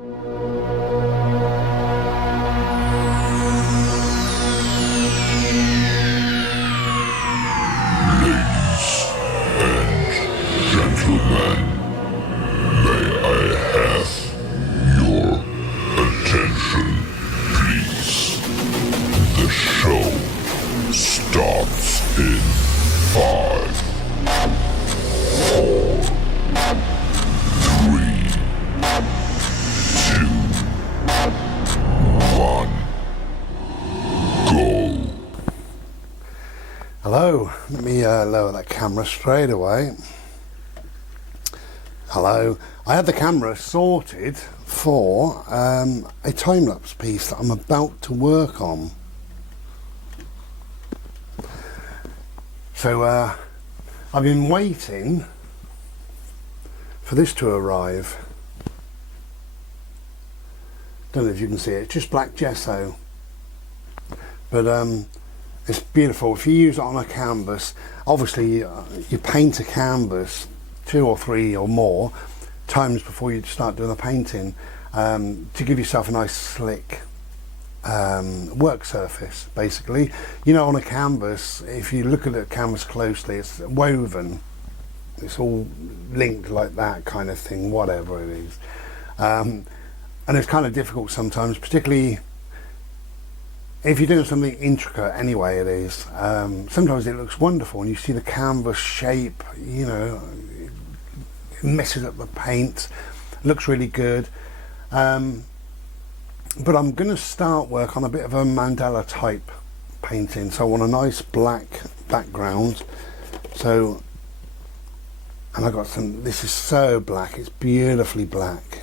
Gentlemen, may I have your attention, please? The show starts in 5, 4, 3, 2, 1, go. Hello, let me lower that camera straight away. Hello, I had the camera sorted for a time-lapse piece that I'm about to work on. So I've been waiting for this to arrive. Don't know if you can see it, it's just black gesso. But it's beautiful. If you use it on a canvas, obviously you paint a canvas 2 or 3 or more times before you start doing the painting to give yourself a nice slick work surface. Basically, you know, on a canvas, if you look at the canvas closely, it's woven, it's all linked like that kind of thing, whatever it is, and it's kind of difficult sometimes, particularly if you're doing something intricate. Anyway, it is sometimes it looks wonderful and you see the canvas shape, you know, it messes up the paint, looks really good, but I'm going to start work on a bit of a mandala type painting, so I want a nice black background. So, and I got some, this is so black, it's beautifully black,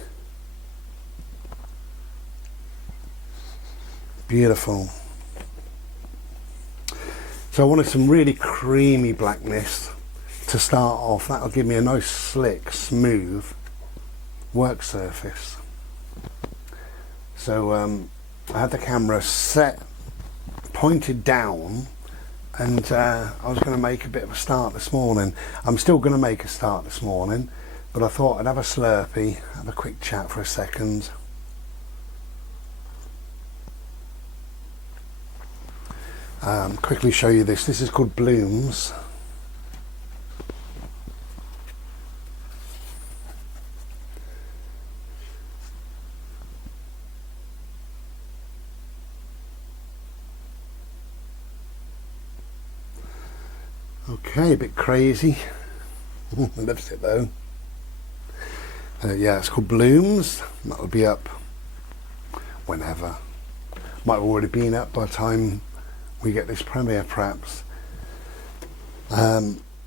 beautiful. So I wanted some really creamy blackness to start off. That'll give me a nice slick smooth work surface. So I had the camera set, pointed down, and I was going to make a bit of a start this morning. I'm still going to make a start this morning, but I thought I'd have a Slurpee, have a quick chat for a second. Quickly show you this. This is called Blooms. Okay, a bit crazy. Loves it though. Yeah, it's called Blooms. That'll be up whenever. Might have already been up by the time we get this premiere, perhaps.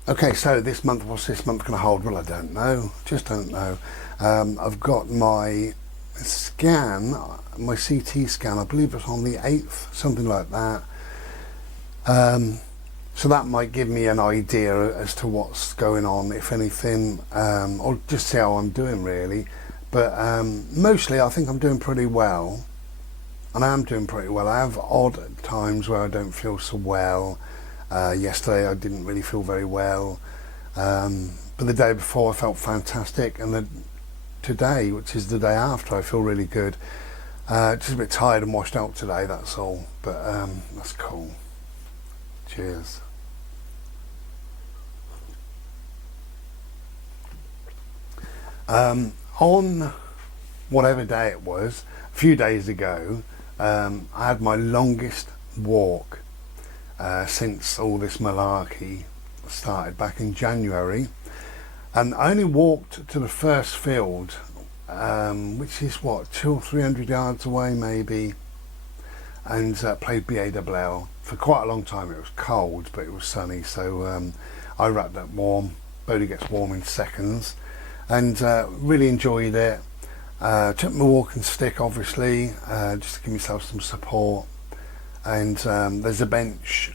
Okay, so this month, what's this month going to hold? Well, I don't know. Just don't know. I've got my scan, my CT scan. I believe it's on the 8th, something like that. So that might give me an idea as to what's going on, if anything, or just see how I'm doing really. But mostly I think I'm doing pretty well, and I am doing pretty well. I have odd times where I don't feel so well. Yesterday I didn't really feel very well, but the day before I felt fantastic, and today, which is the day after, I feel really good. Just a bit tired and washed out today, that's all, but that's cool. Cheers. On whatever day it was, a few days ago, I had my longest walk since all this malarkey started back in January, and I only walked to the first field, which is what, 200 or 300 yards away maybe, and played BAWL for quite a long time. It was cold, but it was sunny, so I wrapped up warm. Bodie gets warm in seconds, and really enjoyed it. Took my walking stick, obviously, just to give myself some support. And there's a bench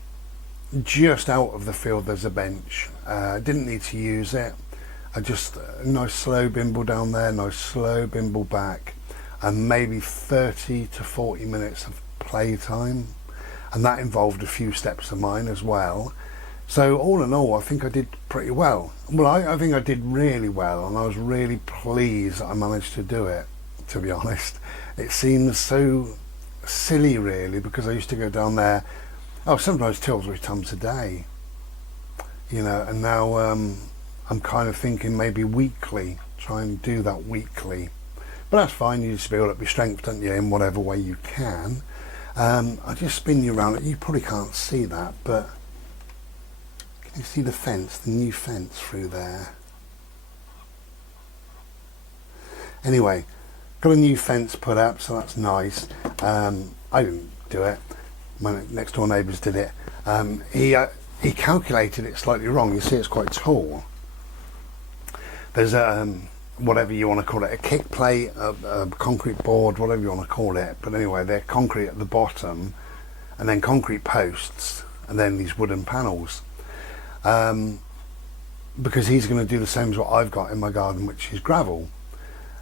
just out of the field. There's a bench. Didn't need to use it. I just a nice slow bimble down there, nice slow bimble back, and maybe 30 to 40 minutes of playtime, and that involved a few steps of mine as well. So all in all, I think I did pretty well. Well, I think I did really well, and I was really pleased that I managed to do it. to be honest. It seems so silly really, because I used to go down there, sometimes 2 or 3 times a day, you know, and now I'm kind of thinking maybe weekly, try and do that weekly. But that's fine, you just build up your strength, don't you, in whatever way you can. I just spin you around, you probably can't see that, but can you see the fence, the new fence through there? Anyway, got a new fence put up, so that's nice. I didn't do it, my next door neighbours did it. He calculated it slightly wrong. You see it's quite tall. There's whatever you want to call it, a kick plate, a concrete board, whatever you want to call it, but anyway, they're concrete at the bottom, and then concrete posts, and then these wooden panels, because he's going to do the same as what I've got in my garden, which is gravel,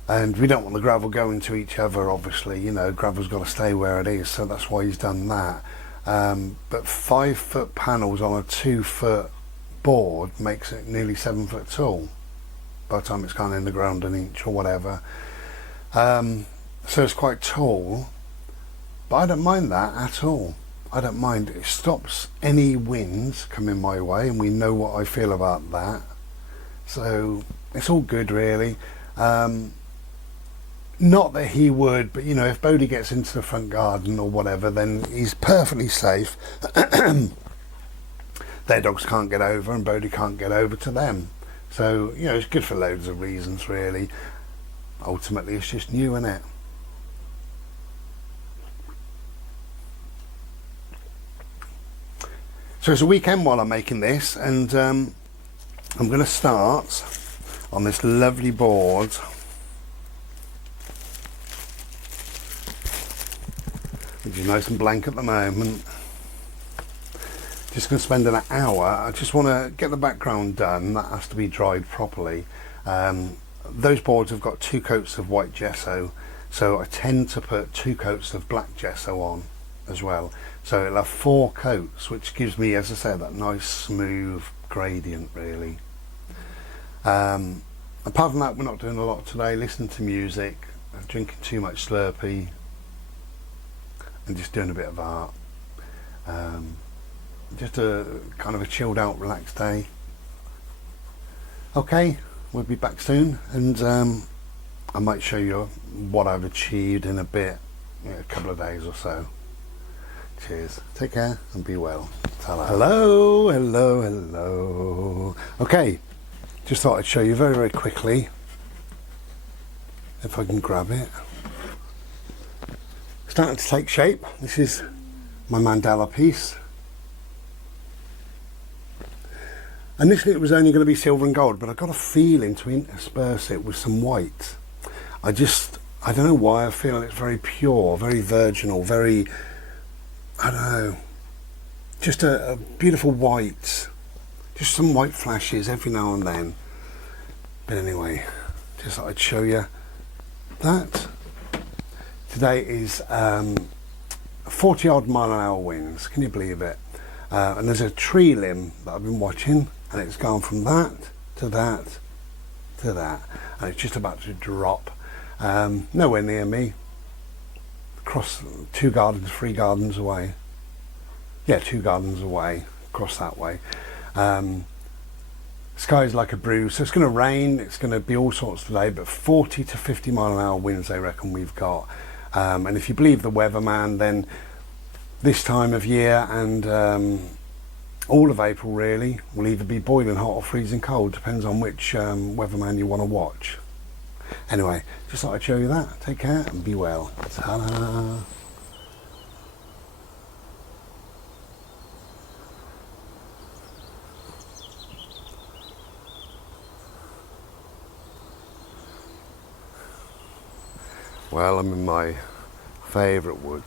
and we don't want the gravel going to each other, obviously, you know, gravel's got to stay where it is, so that's why he's done that. But 5 foot panels on a 2 foot board makes it nearly 7 foot tall by the time it's kind of in the ground an inch or whatever. So it's quite tall, but I don't mind that at all. I don't mind. It stops any winds coming my way, and we know what I feel about that, so it's all good really. Not that he would, but you know, if Bodhi gets into the front garden or whatever, then he's perfectly safe. Their dogs can't get over, and Bodhi can't get over to them. So, you know, it's good for loads of reasons, really. Ultimately, it's just new, isn't it? So it's a weekend while I'm making this, and I'm going to start on this lovely board. Which is nice and blank at the moment. Just going to spend an hour. I just want to get the background done. That has to be dried properly. Those boards have got 2 coats of white gesso, so I tend to put 2 coats of black gesso on as well. So it'll have 4 coats, which gives me, as I said, that nice smooth gradient really. Apart from that, we're not doing a lot today. Listening to music, drinking too much Slurpee, and just doing a bit of art. Just a kind of a chilled out, relaxed day. Okay, we'll be back soon, and I might show you what I've achieved in a bit, a couple of days or so. Cheers, take care and be well. Ta-ra. Hello, hello, hello. Okay, just thought I'd show you very, very quickly, if I can grab it. Starting to take shape. This is my mandala piece. Initially it was only going to be silver and gold, but I got a feeling to intersperse it with some white. I don't know why, I feel it's very pure, very virginal, very, I don't know, just a beautiful white, just some white flashes every now and then. But anyway, just thought I'd show you that. Today is 40 odd mile-an-hour winds, can you believe it? And there's a tree limb that I've been watching, and it's gone from that to that to that, and it's just about to drop. Nowhere near me, across 2 gardens, 3 gardens away. Yeah, 2 gardens away, across that way. Sky's like a bruise, so it's going to rain, it's going to be all sorts today, but 40 to 50 mile-an-hour winds they reckon we've got. And if you believe the weatherman, then this time of year and all of April really will either be boiling hot or freezing cold, depends on which weatherman you want to watch. Anyway, just thought I'd show you that. Take care and be well. Ta-da. Well, I'm in my favourite woods.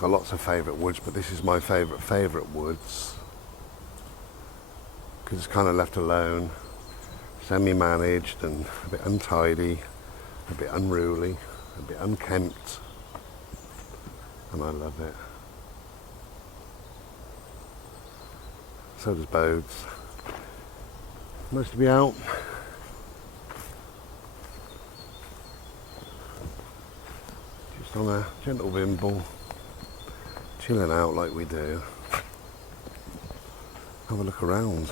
Got lots of favourite woods, but this is my favourite woods because it's kind of left alone, semi-managed and a bit untidy, a bit unruly, a bit unkempt, and I love it. So does Bodes. Nice to be out. just on a gentle bimble, chilling out like we do. Have a look around.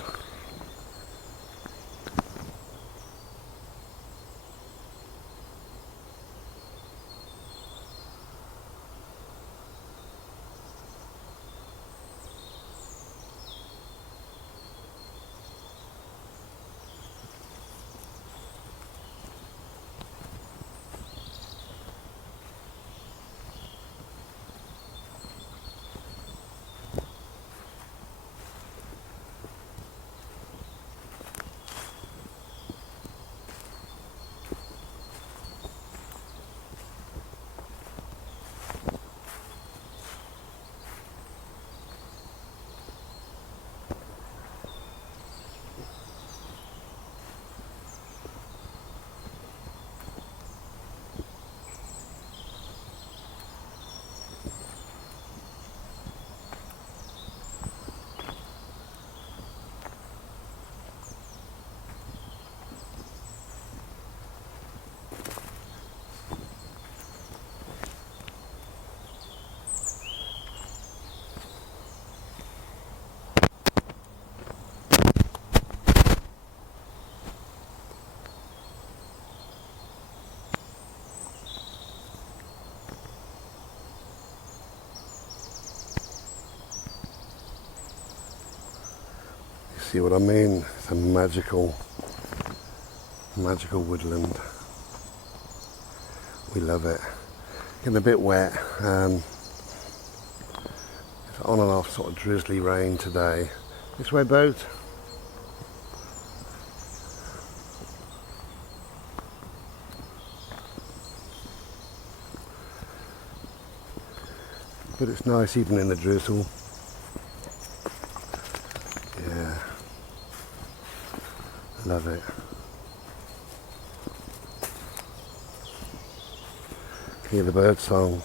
See what I mean? It's a magical woodland. We love it. Getting a bit wet. It's on and off sort of drizzly rain today. This way, boat. But it's nice even in the drizzle. Yeah. Love it. Hear the bird song.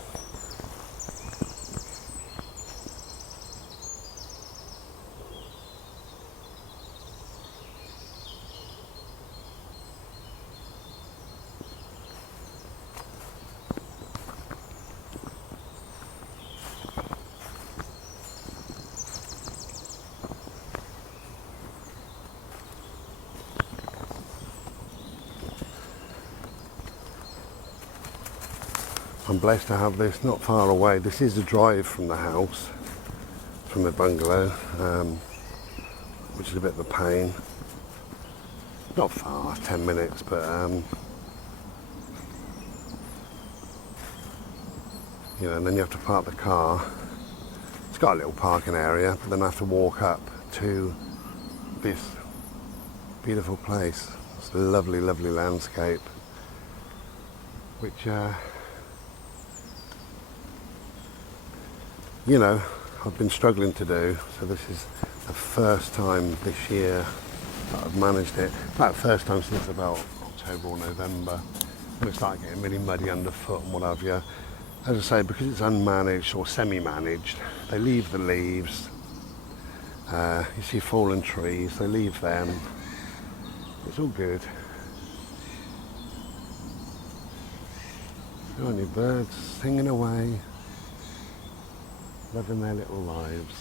I'm blessed to have this not far away. This is a drive from the house, from the bungalow, which is a bit of a pain. Not far, 10 minutes, but you know, and then you have to park the car. It's got a little parking area, but then I have to walk up to this beautiful place. It's a lovely, lovely landscape, which you know, I've been struggling to do, so this is the first time this year that I've managed it. In fact, first time since about October or November, when it started getting really muddy underfoot and what have you. As I say, because it's unmanaged or semi-managed, they leave the leaves. You see fallen trees, they leave them. It's all good. There aren't any birds singing away, living their little lives.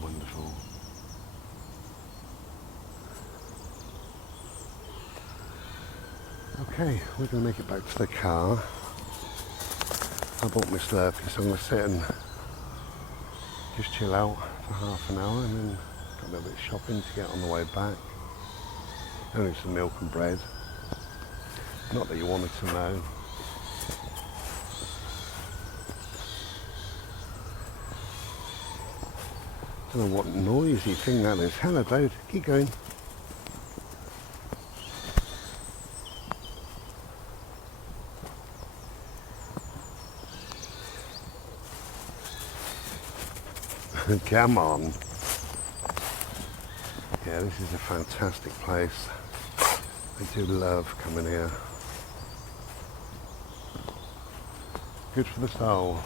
Wonderful. Okay, we're going to make it back to the car. I bought my Slurpee, so I'm going to sit and just chill out for half an hour and then got a little bit of shopping to get on the way back. Only some milk and bread. Not that you wanted to know. I don't know what noisy thing that is. Hello, babe. Keep going. Come on. Yeah, this is a fantastic place. I do love coming here. Good for the soul.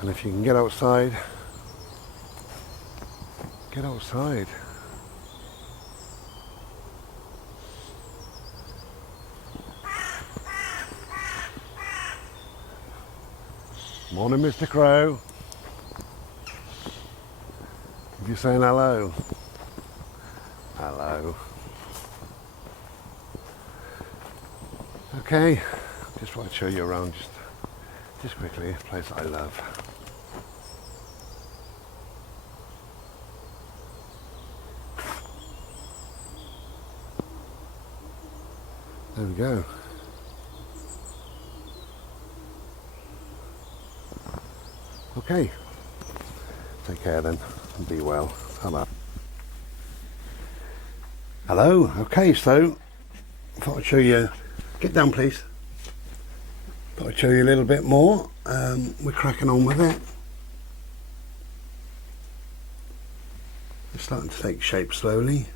And if you can get outside, get outside. Morning, Mr. Crow. If you're saying hello. Hello. Okay, just want to show you around just quickly, a place I love. There we go. Okay, take care then, and be well. Hello. Hello, okay, so I thought I'd show you, get down please. Thought I'd show you a little bit more. We're cracking on with it. It's starting to take shape slowly.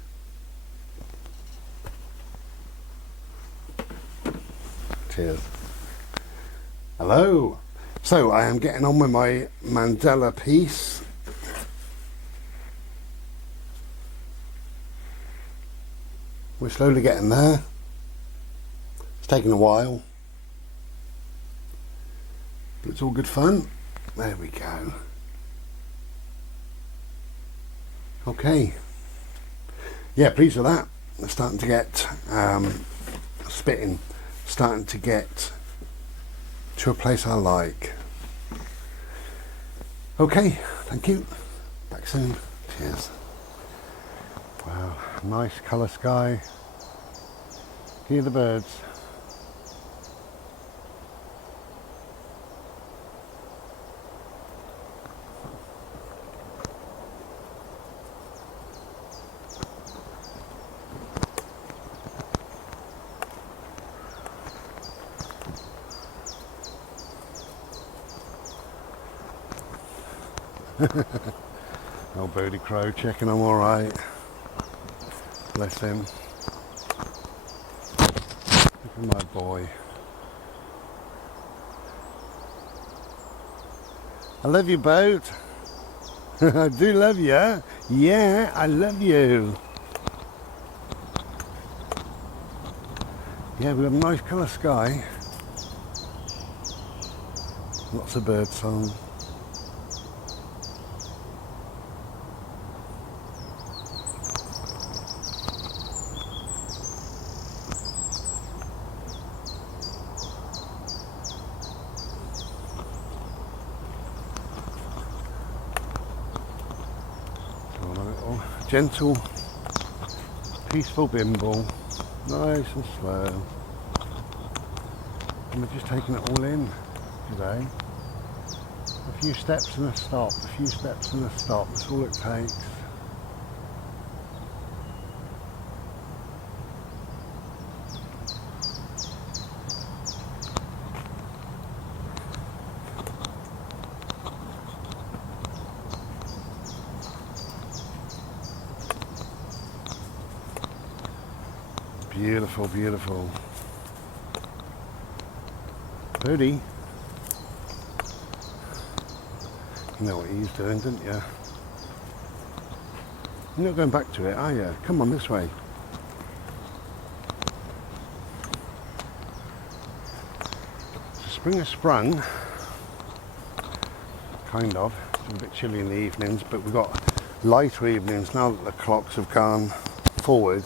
Cheers. Hello. So I am getting on with my mandala piece. We're slowly getting there. It's taking a while, but it's all good fun. There we go. Okay. Yeah, pleased with that. It's starting to get spitting. Starting to get to a place I like. Okay, thank you. Back soon. Cheers. Wow, nice colour sky. Hear the birds. Old Birdie Crow checking I'm alright. Bless him. Look at my boy. I love you, boat. I do love you. Yeah, I love you. Yeah, we've got a nice colour sky. Lots of bird song. Gentle, peaceful bimble, nice and slow. And we're just taking it all in today. A few steps and a stop, a few steps and a stop, that's all it takes. Beautiful, beautiful. Birdie. You know what he's doing, didn't you? You're not going back to it, are you? Come on, this way. So spring has sprung. Kind of. It's a bit chilly in the evenings, but we've got lighter evenings now that the clocks have gone forward.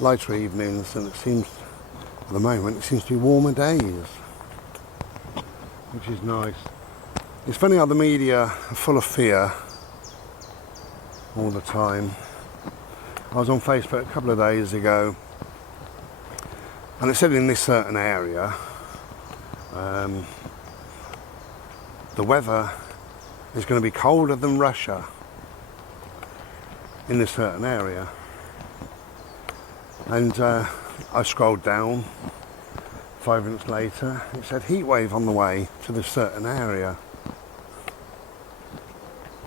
Lighter evenings, and it seems at the moment it seems to be warmer days, which is nice. It's funny how the media are full of fear all the time. I was on Facebook a couple of days ago, and it said in this certain area the weather is going to be colder than Russia in this certain area. And I scrolled down, 5 minutes later, it said heat wave on the way to this certain area.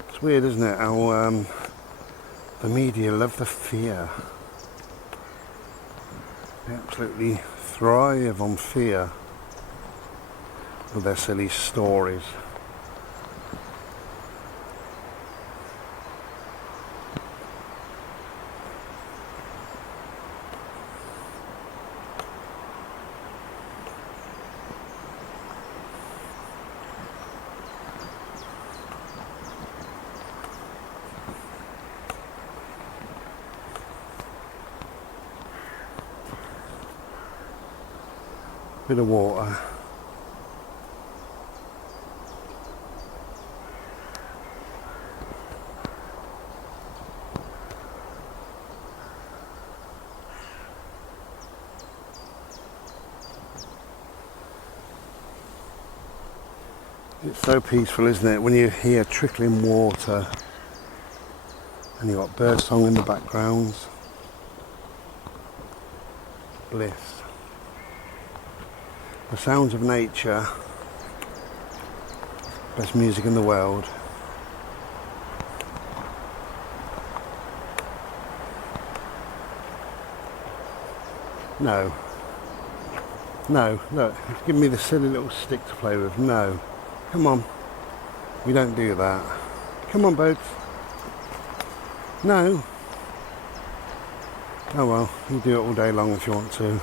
It's weird, isn't it, how the media love the fear. They absolutely thrive on fear with their silly stories. Bit of water. It's so peaceful, isn't it, when you hear trickling water and you've got bird song in the background. Bliss. The sounds of nature. Best music in the world. No. No, look, give me the silly little stick to play with. No. Come on. We don't do that. Come on, boats. No. Oh well, you do it all day long if you want to.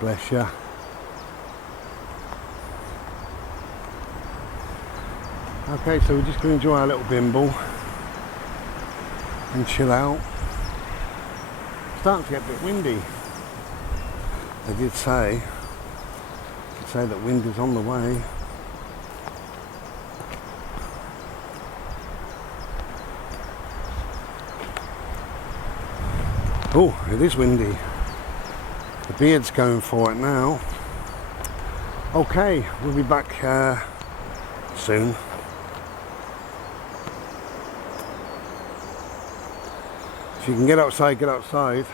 Bless ya. Okay, so we're just going to enjoy our little bimble and chill out. It's starting to get a bit windy. They did say that wind is on the way. Oh, it is windy. The beard's going for it now. Okay, we'll be back soon. If you can get outside, get outside.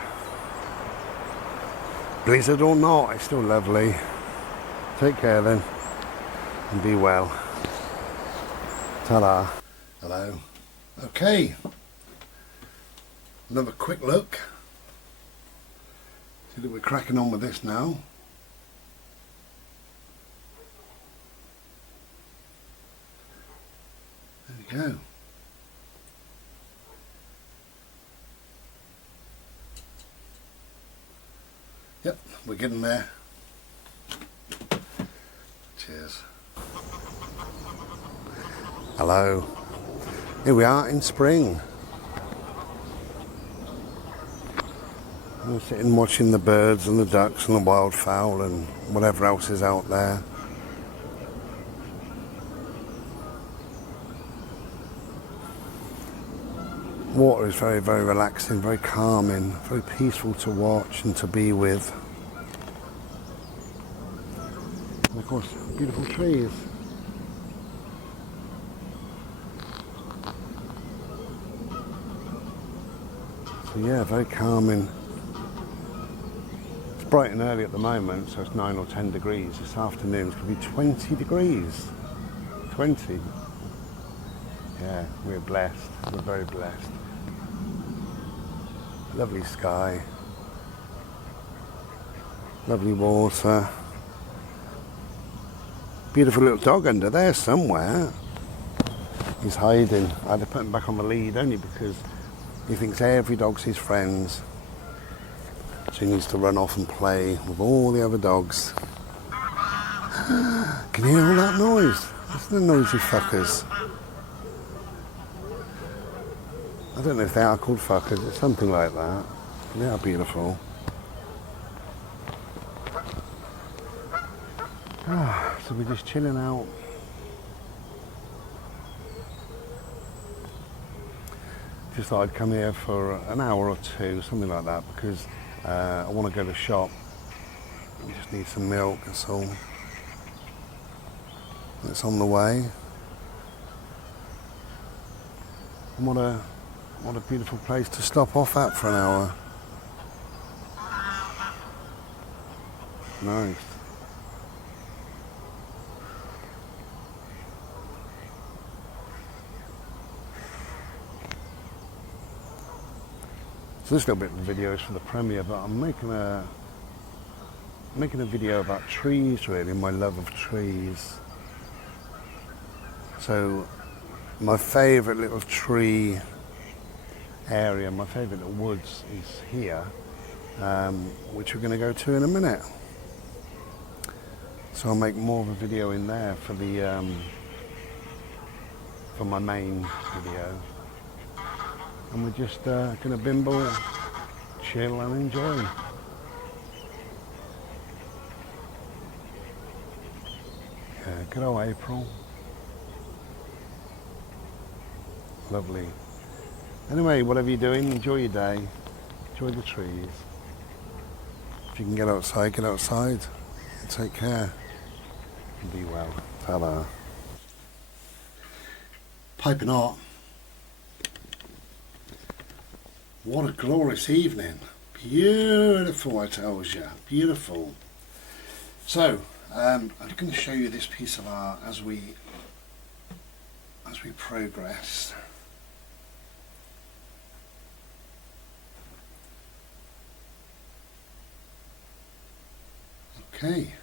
Blizzard or not, it's still lovely. Take care then, and be well. Ta-da. Hello. Okay. Another quick look. See that we're cracking on with this now. There we go. Yep, we're getting there. Cheers. Hello. Here we are in spring. I'm sitting watching the birds and the ducks and the wildfowl and whatever else is out there. Water is very, very relaxing, very calming, very peaceful to watch and to be with. And of course, beautiful trees. So yeah, very calming. It's bright and early at the moment, so it's 9 or 10 degrees. This afternoon it's going to be 20 degrees. 20. Yeah, we're blessed. We're very blessed. Lovely sky. Lovely water. Beautiful little dog under there somewhere. He's hiding. I had to put him back on the lead only because he thinks every dog's his friends. So he needs to run off and play with all the other dogs. Can you hear all that noise? Listen to the noisy fuckers. I don't know if they are called fuckers, it's something like that. They are beautiful. So we're just chilling out. Just thought I'd come here for an hour or two, something like that, because I want to go to the shop. We just need some milk, that's all. It's on the way. And what a beautiful place to stop off at for an hour. Nice. So this little bit of the video is for the premiere, but I'm making a video about trees, really, my love of trees. So my favourite little tree area, my favourite little woods is here, which we're going to go to in a minute. So I'll make more of a video in there for the for my main video. And we're just going to bimble, chill and enjoy. Yeah, good old April. Lovely. Anyway, whatever you're doing, enjoy your day. Enjoy the trees. If you can get outside, get outside. Take care. And be well. Ta-da. Piping hot. What a glorious evening. Beautiful, I tells you. Beautiful. So, I'm going to show you this piece of art as we progress. Okay.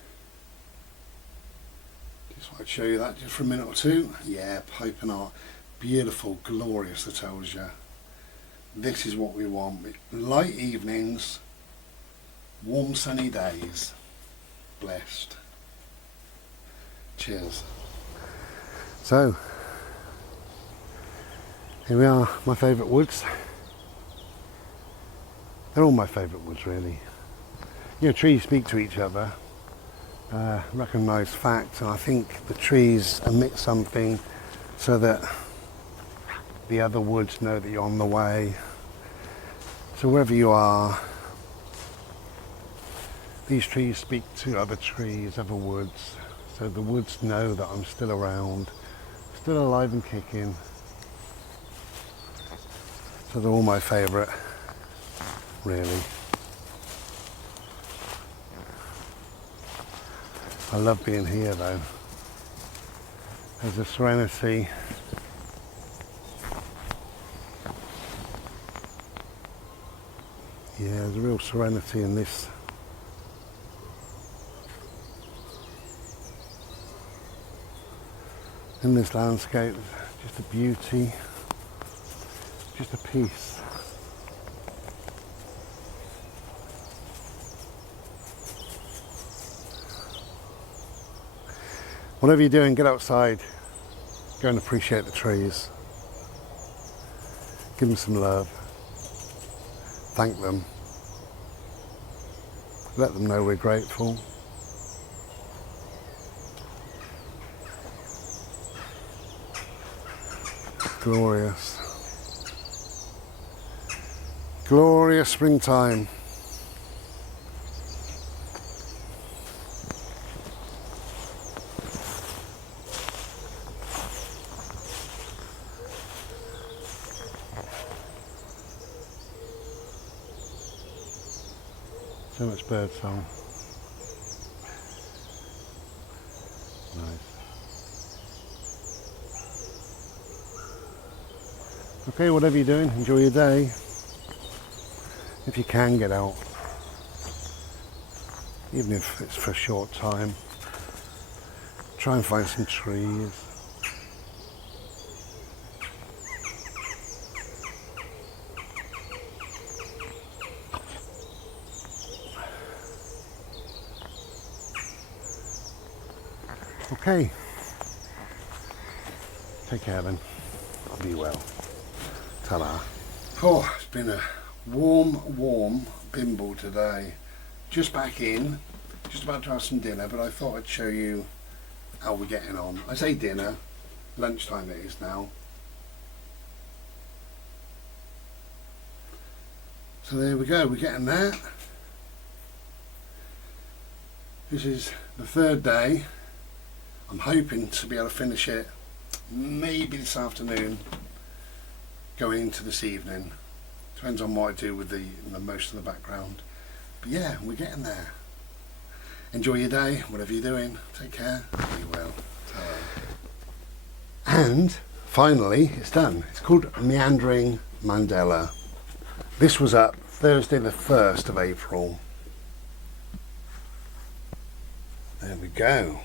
Just want to show you that just for a minute or two. Yeah, piping art. Beautiful, glorious, I tells you. This is what we want. Light evenings, warm sunny days. Blessed. Cheers. So, here we are, my favourite woods. They're all my favourite woods, really. You know, trees speak to each other, recognise facts, and I think the trees emit something so that the other woods know that you're on the way. So wherever you are, these trees speak to other trees, other woods, so the woods know that I'm still around, still alive and kicking. So they're all my favourite, really. I love being here though. There's a serenity. Yeah, there's a real serenity in this. In this landscape, just a beauty, just a peace. Whatever you're doing, get outside, go and appreciate the trees. Give them some love. Thank them. Let them know we're grateful. Glorious. Glorious springtime. So much bird song. Nice. Okay, whatever you're doing, enjoy your day. If you can get out, even if it's for a short time, try and find some trees. Okay, take care then, be well, ta-da. Oh, it's been a warm bimble today. Just back in, just about to have some dinner, but I thought I'd show you how we're getting on. I say dinner, lunchtime it is now. So there we go, we're getting there. This is the third day. I'm hoping to be able to finish it maybe this afternoon, going into this evening. Depends on what I do with the most of the background. But yeah, we're getting there. Enjoy your day, whatever you're doing. Take care. Be well. And finally, it's done. It's called Meandering Mandala. This was up Thursday the 1st of April. There we go.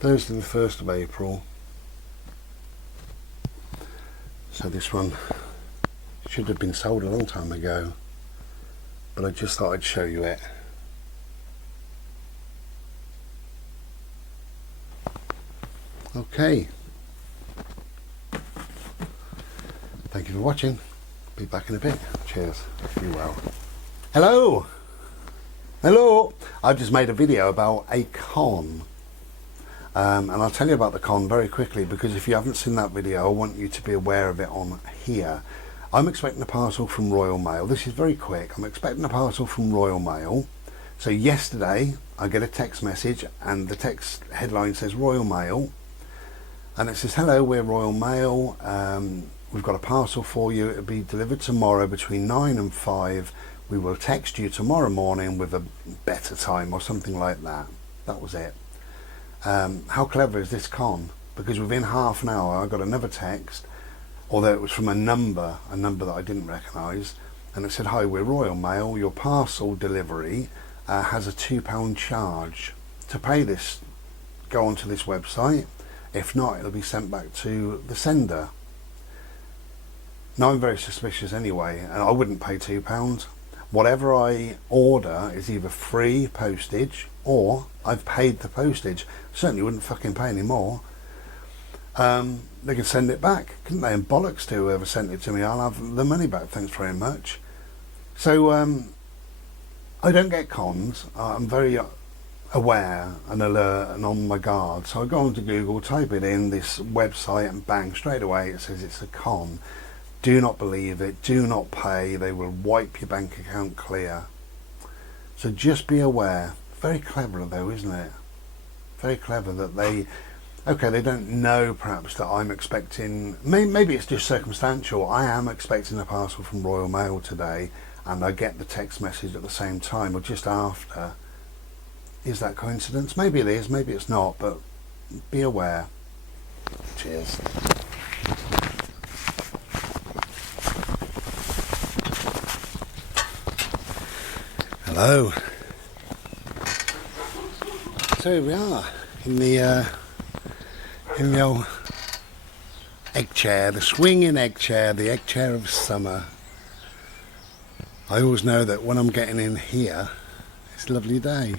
Thursday the 1st of April. So this one should have been sold a long time ago, but I just thought I'd show you it. Okay. you for watching. Be back in a bit. Cheers. Be well. Hello. Hello. I've just made a video about a con. And I'll tell you about the con very quickly, because if you haven't seen that video, I want you to be aware of it on here. I'm expecting a parcel from Royal Mail. This is very quick. I'm expecting a parcel from Royal Mail. So yesterday I get a text message and the text headline says Royal Mail, and it says, hello, we're Royal Mail. We've got a parcel for you. It'll be delivered tomorrow between 9 and 5. We will text you tomorrow morning with a better time or something like that. That was it. How clever is this con? Because within half an hour I got another text, although it was from a number that I didn't recognise, and it said, hi, we're Royal Mail, your parcel delivery has a £2 charge. To pay this, go onto this website. If not, it'll be sent back to the sender. Now, I'm very suspicious anyway, and I wouldn't pay £2. Whatever I order is either free postage or I've paid the postage. Certainly wouldn't fucking pay any more. They can send it back, couldn't they? And bollocks to whoever sent it to me. I'll have the money back, thanks very much. So I don't get cons. I'm very aware and alert and on my guard. So I go onto Google, type it in, this website, and bang, straight away it says it's a con. Do not believe it, do not pay, they will wipe your bank account clear. So just be aware. Very clever though, isn't it? Very clever that they don't know perhaps that I'm expecting, maybe it's just circumstantial. I am expecting a parcel from Royal Mail today and I get the text message at the same time or just after. Is that coincidence? Maybe it is, maybe it's not, but be aware. Cheers. Hello. So here we are in the old egg chair, the swinging egg chair, the egg chair of summer. I always know that when I'm getting in here, it's a lovely day,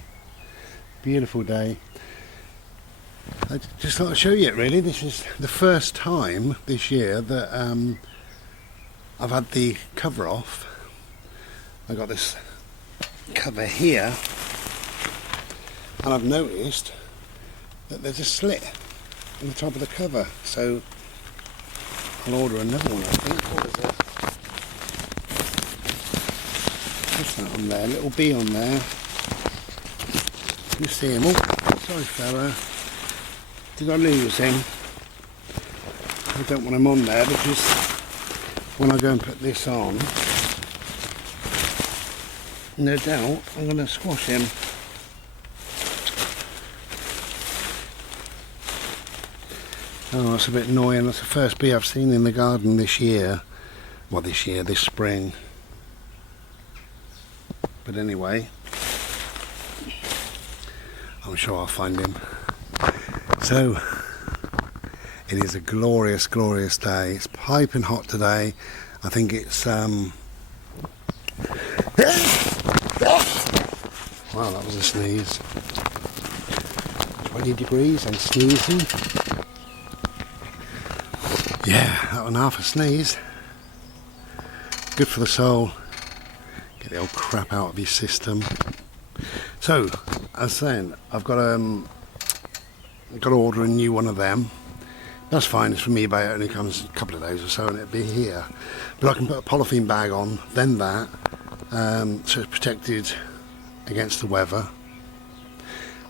beautiful day. I just thought I'd show you it really. This is the first time this year that I've had the cover off. I got this cover here, and I've noticed that there's a slit in the top of the cover, so I'll order another one. I think. What is it? What's that on there? Little bee on there. You see him? Oh, sorry fella, did I lose him? I don't want him on there because when I go and put this on, no doubt I'm going to squash him. Oh, that's a bit annoying. That's the first bee I've seen in the garden this year. Well, this spring. But anyway, I'm sure I'll find him. So, it is a glorious, glorious day. It's piping hot today. I think it's wow, that was a sneeze. 20 degrees and sneezing. Yeah, that one half a sneeze. Good for the soul. Get the old crap out of your system. So, as I was saying, I've got to order a new one of them. That's fine, it's from eBay, it only comes a couple of days or so and it'll be here. But I can put a polythene bag on, then that, so it's protected against the weather.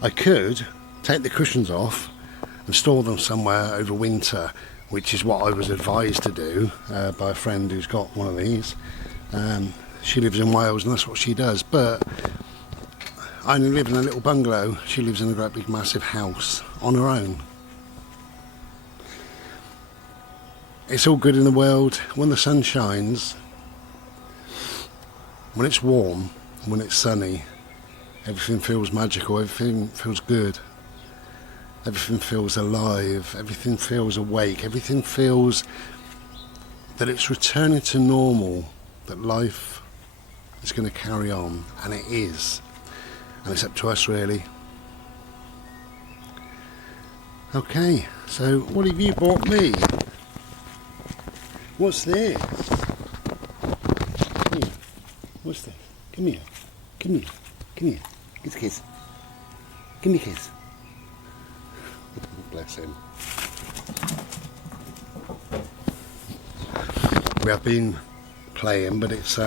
I could take the cushions off and store them somewhere over winter, which is what I was advised to do by a friend who's got one of these. She lives in Wales and that's what she does, but I only live in a little bungalow. She lives in a great big massive house on her own. It's all good in the world when the sun shines, when it's warm, when it's sunny. Everything feels magical, everything feels good, everything feels alive, everything feels awake, everything feels that it's returning to normal, that life is going to carry on, and it is, and it's up to us really. Okay, so what have you bought me? What's this? Come here. What's this? Come here. Come here. Come here. Give a kiss. Give me a kiss. Bless him. We have been playing, but it's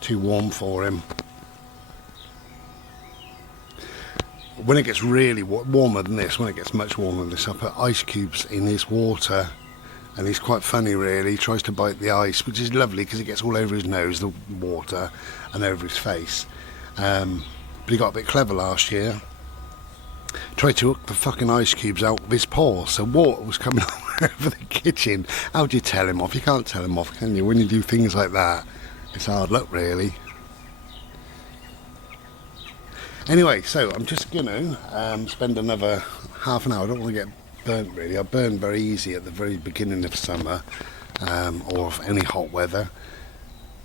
too warm for him. When it gets really warmer than this, when it gets much warmer than this, I put ice cubes in his water, and he's quite funny really. He tries to bite the ice, which is lovely because it gets all over his nose, the water, and over his face. But he got a bit clever last year. Tried to hook the fucking ice cubes out with his paw, so water was coming all over the kitchen. How do you tell him off? You can't tell him off, can you? When you do things like that, it's hard luck really. Anyway, so I'm just going to spend another half an hour. I don't want to get burnt really. I burn very easy at the very beginning of summer or of any hot weather.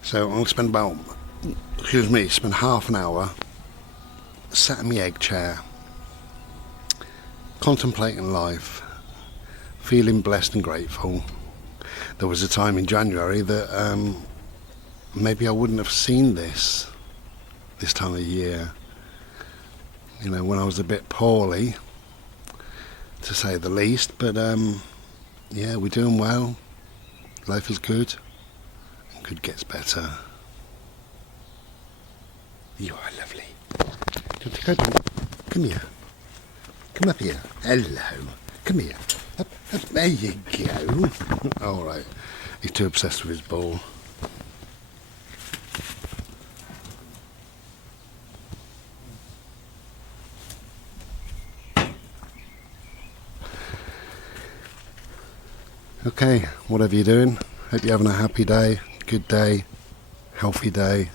So I'm going to spend spend half an hour sat in my egg chair, contemplating life, feeling blessed and grateful. There was a time in January that maybe I wouldn't have seen this time of year. You know, when I was a bit poorly, to say the least, but yeah, we're doing well. Life is good, and good gets better. You are lovely. Come here. Come up here. Hello. Come here. Up. There you go. All right. He's too obsessed with his ball. Okay, whatever you're doing, hope you're having a happy day, good day, healthy day.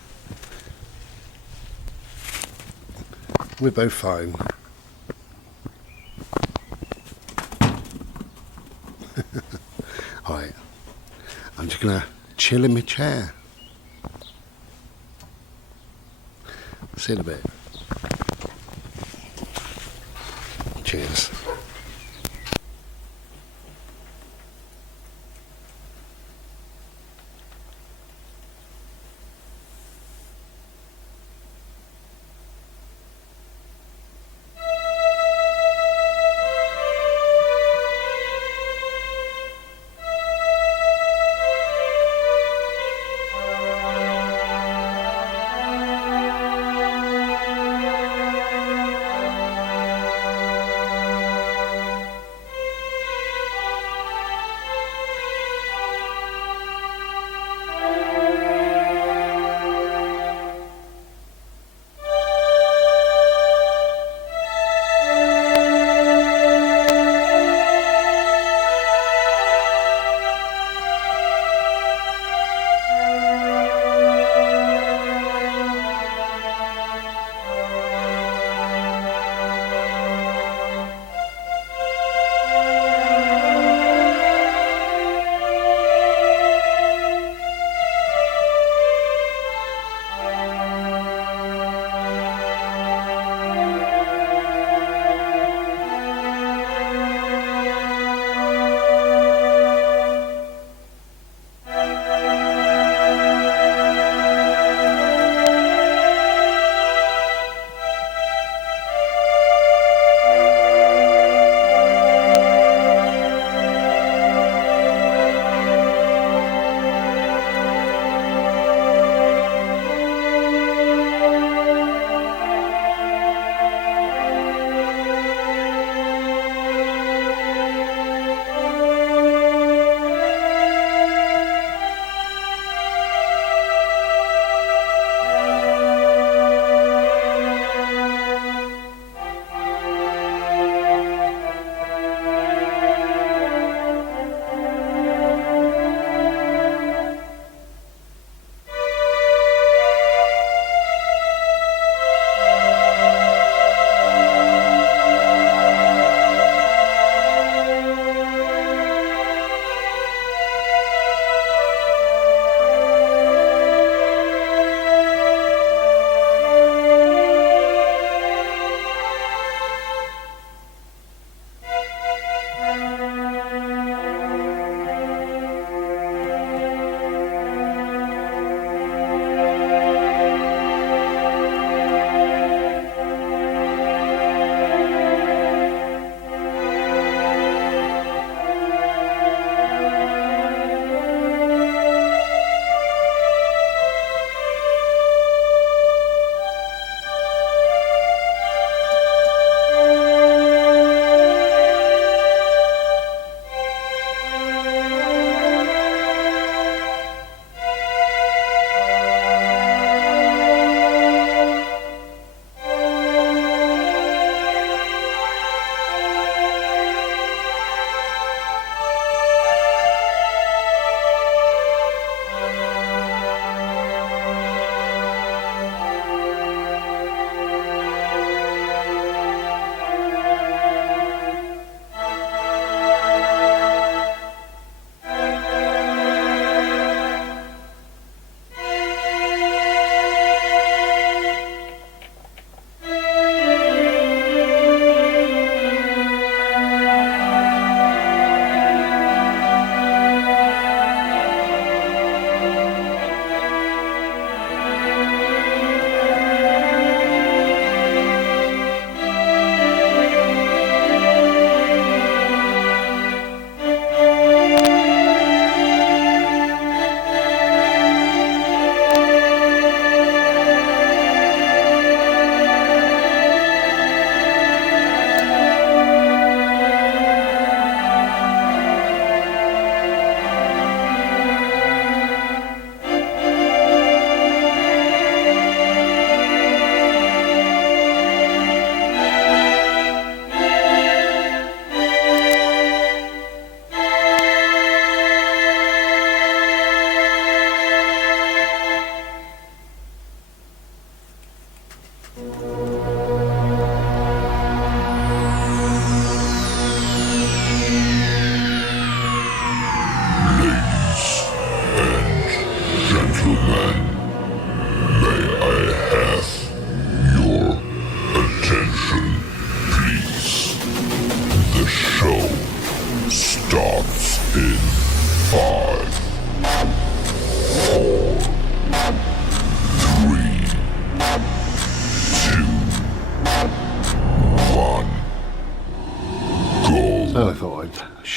We're both fine. Alright, I'm just going to chill in my chair. See you in a bit. Cheers.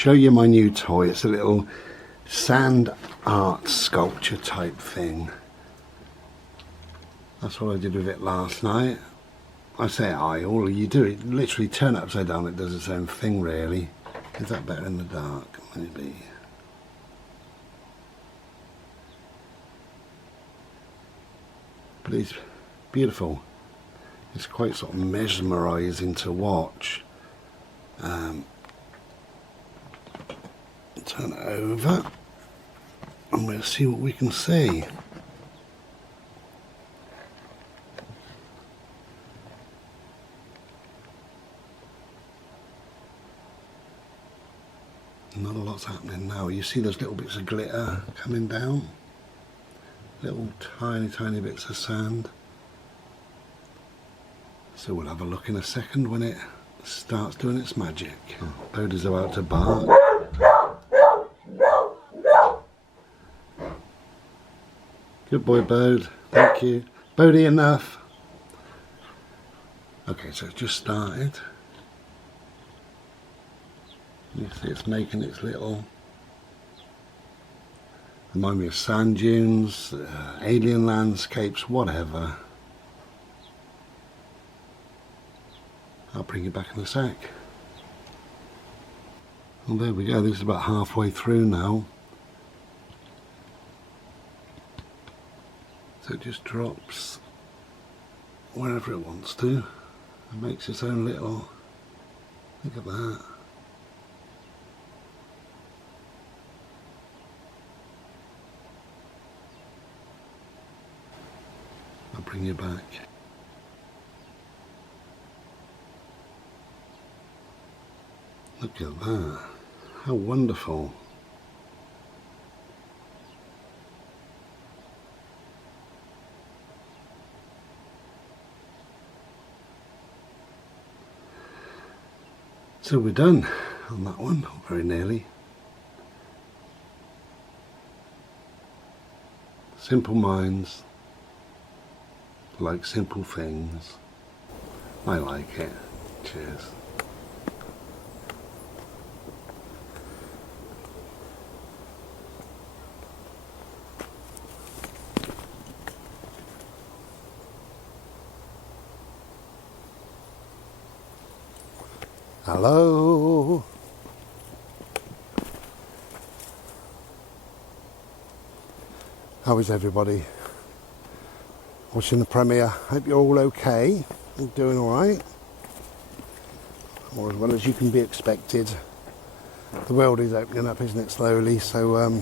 show you my new toy. It's a little sand art sculpture type thing. That's what I did with it last night. I say all you do, it literally turn it upside down, it does its own thing really. Is that better in the dark? Maybe. But it's beautiful. It's quite sort of mesmerising to watch. Turn it over and we'll see what we can see. Not a lot's happening now. You see those little bits of glitter coming down? Little tiny bits of sand. So we'll have a look in a second when it starts doing its magic. Bodhi's about to bark. Good boy, Bode. Thank you. Bodhi, enough. Okay, so it's just started. You see it's making its little... Remind me of sand dunes, alien landscapes, whatever. I'll bring you back in a sec. Well, there we go. This is about halfway through now. So it just drops wherever it wants to and makes its own little... Look at that. I'll bring you back. Look at that. How wonderful. So we're done on that one, very nearly. Simple minds like simple things. I like it. Cheers. Hello. How is everybody? Watching the premiere. Hope you're all okay. All doing alright. Or as well as you can be expected. The world is opening up, isn't it, slowly, so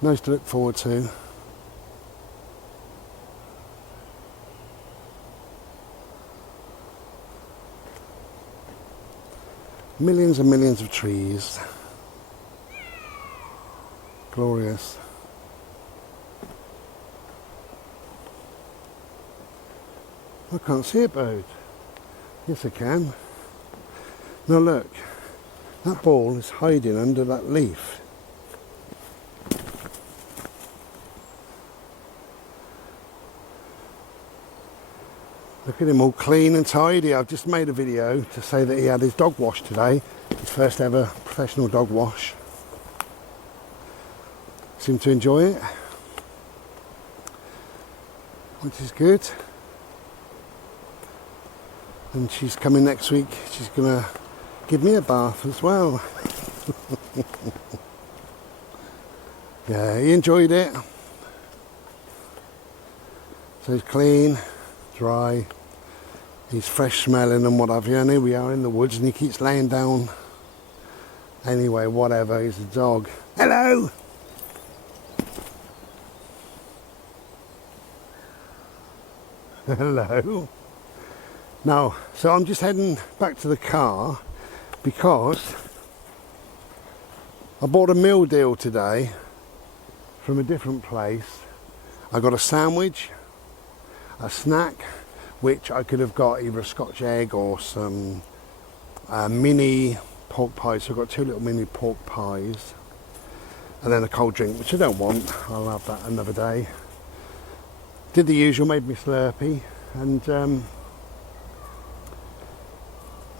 nice to look forward to. Millions and millions of trees. Glorious. I can't see it, Bode. Yes, I can. Now look, that ball is hiding under that leaf. Look at him all clean and tidy. I've just made a video to say that he had his dog wash today. His first ever professional dog wash. Seemed to enjoy it, which is good. And she's coming next week. She's gonna give me a bath as well. Yeah, he enjoyed it. So he's clean, dry, he's fresh smelling and what have you. And here we are in the woods and he keeps laying down. Anyway, whatever, he's a dog. Hello! Hello. Now, so I'm just heading back to the car because I bought a meal deal today from a different place. I got a sandwich, a snack, which I could have got either a Scotch egg or some mini pork pies. So I've got 2 little mini pork pies and then a cold drink, which I don't want. I'll have that another day. Did the usual, made me slurpy, and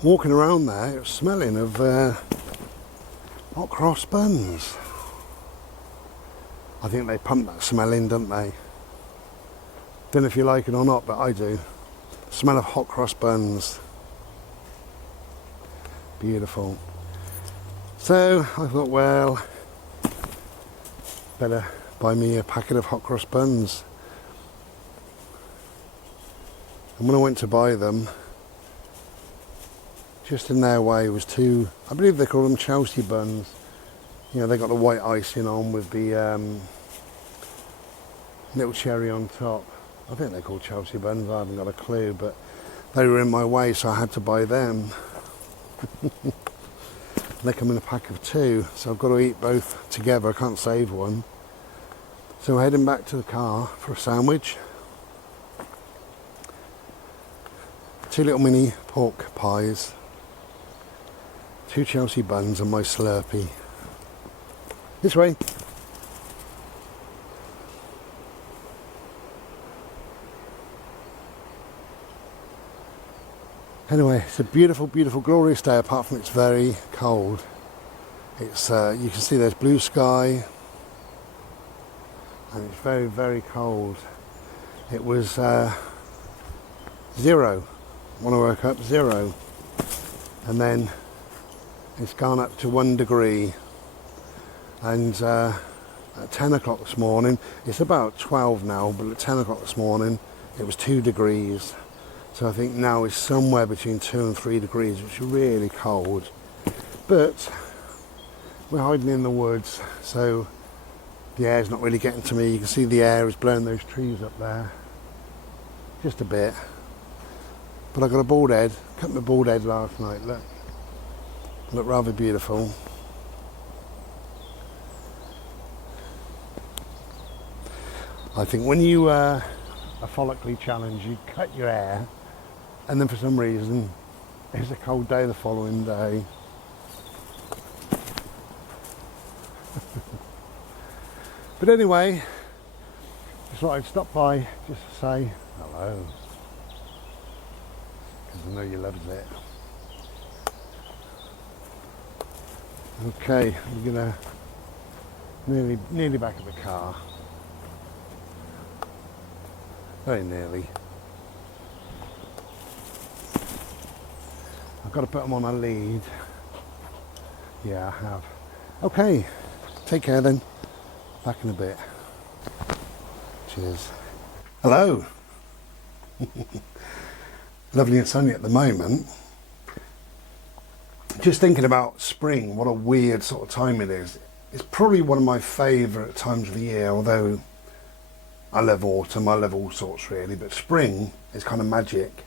walking around there, it was smelling of hot cross buns. I think they pump that smell in, don't they? Don't know if you like it or not, but I do. Smell of hot cross buns. Beautiful. So I thought, well, better buy me a packet of hot cross buns. And when I went to buy them, just in their way was two, I believe they call them Chelsea buns. You know, they got the white icing on with the little cherry on top. I think they're called Chelsea buns, I haven't got a clue, but they were in my way, so I had to buy them. They come in a pack of 2, so I've got to eat both together, I can't save one. So we're heading back to the car for a sandwich. 2 little mini pork pies, 2 Chelsea buns and my Slurpee. This way. Anyway, it's a beautiful, beautiful, glorious day, apart from it's very cold. It's you can see there's blue sky, and it's very, very cold. It was 0 when I woke up, 0, and then it's gone up to 1 degree. And at 10 o'clock this morning, it's about 12 now, but at 10 o'clock this morning, it was 2 degrees. So I think now it's somewhere between 2 and 3 degrees, which is really cold. But we're hiding in the woods, so the air's not really getting to me. You can see the air is blowing those trees up there, just a bit. But I got a bald head, cut my bald head last night, look rather beautiful. I think when you are follically challenged, you cut your hair, and then for some reason it's a cold day the following day. But anyway, just thought I'd stop by just to say hello, because I know you loves it. Okay, I'm gonna nearly back at the car. Very nearly. I've got to put them on a lead. Yeah, I have. Okay, take care then. Back in a bit. Cheers. Hello. Lovely and sunny at the moment. Just thinking about spring, what a weird sort of time it is. It's probably one of my favourite times of the year, although I love autumn, I love all sorts really, but spring is kind of magic.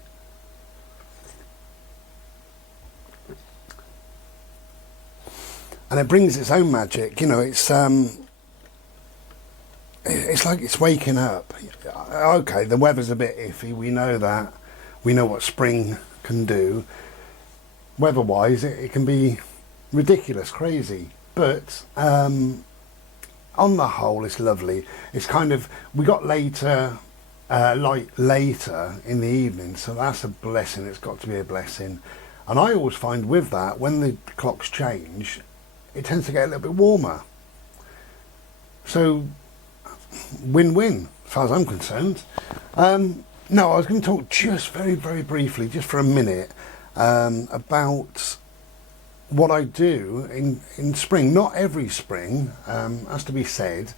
And it brings its own magic, you know, it's like it's waking up. Okay, the weather's a bit iffy, we know that. We know what spring can do. Weather-wise, it can be ridiculous, crazy, but on the whole, it's lovely. It's kind of, we got later, light later in the evening, so that's a blessing. It's got to be a blessing. And I always find with that, when the clocks change, it tends to get a little bit warmer. So, win-win, as far as I'm concerned. No, I was going to talk just very, very briefly, just for a minute, about what I do in spring. Not every spring, has to be said,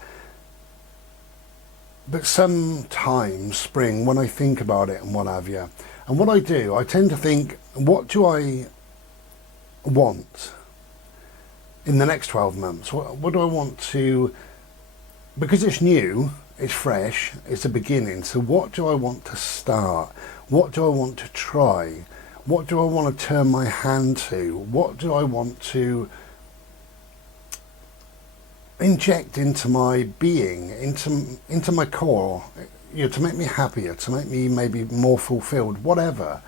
but sometimes spring, when I think about it and what have you. And what I do, I tend to think, what do I want in the next 12 months? What do I want to, because it's new, it's fresh, it's a beginning, so what do I want to start? What do I want to try? What do I want to turn my hand to? What do I want to inject into my being, into my core, you know, to make me happier, to make me maybe more fulfilled, whatever.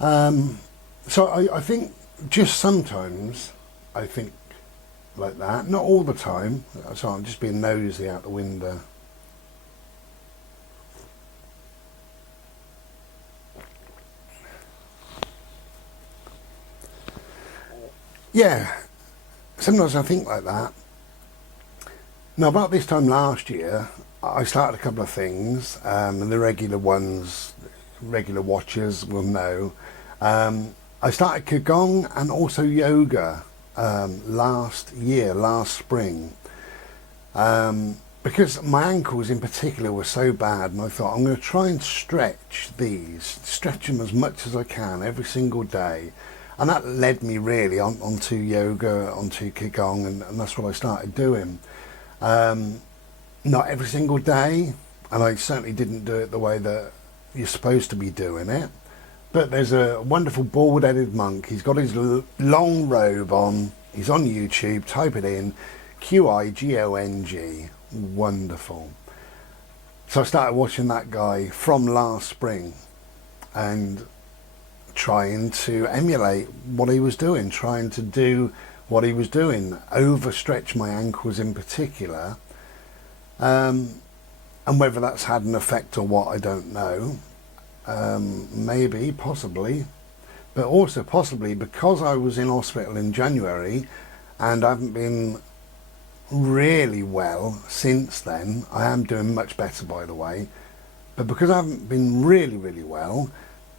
So I think just sometimes I think like that, not all the time. So I'm just being nosy out the window. yeah, sometimes I think like that. Now, about this time last year, I started a couple of things, and the regular ones, regular watchers will know. I started Qigong and also yoga last spring, because my ankles in particular were so bad, and I thought I'm going to try and stretch them as much as I can every single day. And that led me really onto yoga, onto Qigong, and that's what I started doing. Not every single day, and I certainly didn't do it the way that you're supposed to be doing it. But there's a wonderful bald-headed monk. He's got his long robe on. He's on YouTube. Type it in, Qigong. Wonderful. So I started watching that guy from last spring and trying to emulate what he was doing, trying to do what he was doing, overstretch my ankles in particular. And whether that's had an effect or what, I don't know. Maybe, possibly. But also possibly because I was in hospital in January and I haven't been really well since then. I am doing much better, by the way. But because I haven't been really well,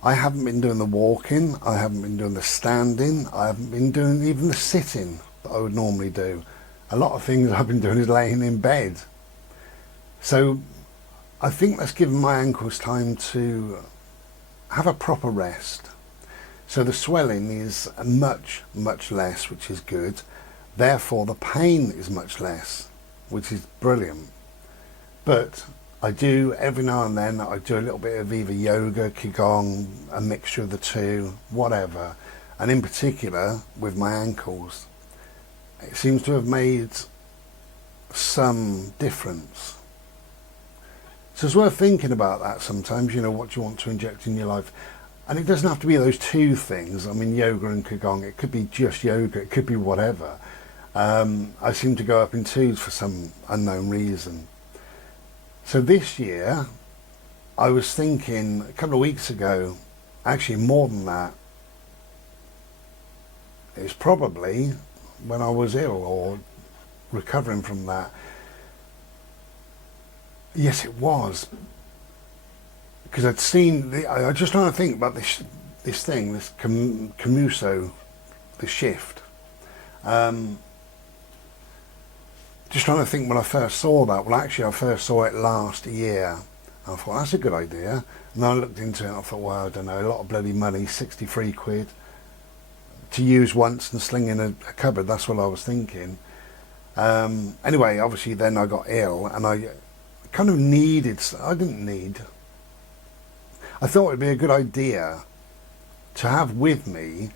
I haven't been doing the walking, I haven't been doing the standing, I haven't been doing even the sitting that I would normally do. A lot of things I've been doing is laying in bed. So I think that's given my ankles time to have a proper rest. So the swelling is much less, which is good. Therefore the pain is much less, which is brilliant. But I do, every now and then, I do a little bit of either yoga, Qigong, a mixture of the two, whatever. And in particular, with my ankles, it seems to have made some difference. So it's worth thinking about that sometimes, you know, what you want to inject in your life. And it doesn't have to be those two things. I mean, yoga and Qigong, it could be just yoga, it could be whatever. I seem to go up in twos for some unknown reason. So this year, I was thinking a couple of weeks ago, actually more than that, it's probably when I was ill or recovering from that. Yes, it was. Because I'd seen, I was just trying to think about this thing, this Camuso, the shift. Just trying to think when I first saw that. Well, actually, I first saw it last year. I thought, that's a good idea. And then I looked into it and I thought, well, I don't know, a lot of bloody money, 63 quid to use once and sling in a cupboard. That's what I was thinking. Anyway, obviously then I got ill and I kind of needed, I thought it'd be a good idea to have with me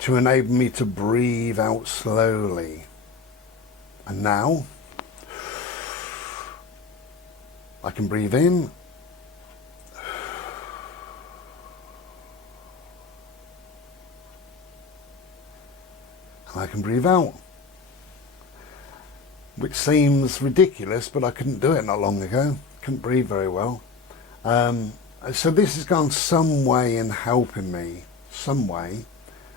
to enable me to breathe out slowly. And now I can breathe in and I can breathe out, which seems ridiculous, but I couldn't do it not long ago. Couldn't breathe very well. So this has gone some way in helping me, some way,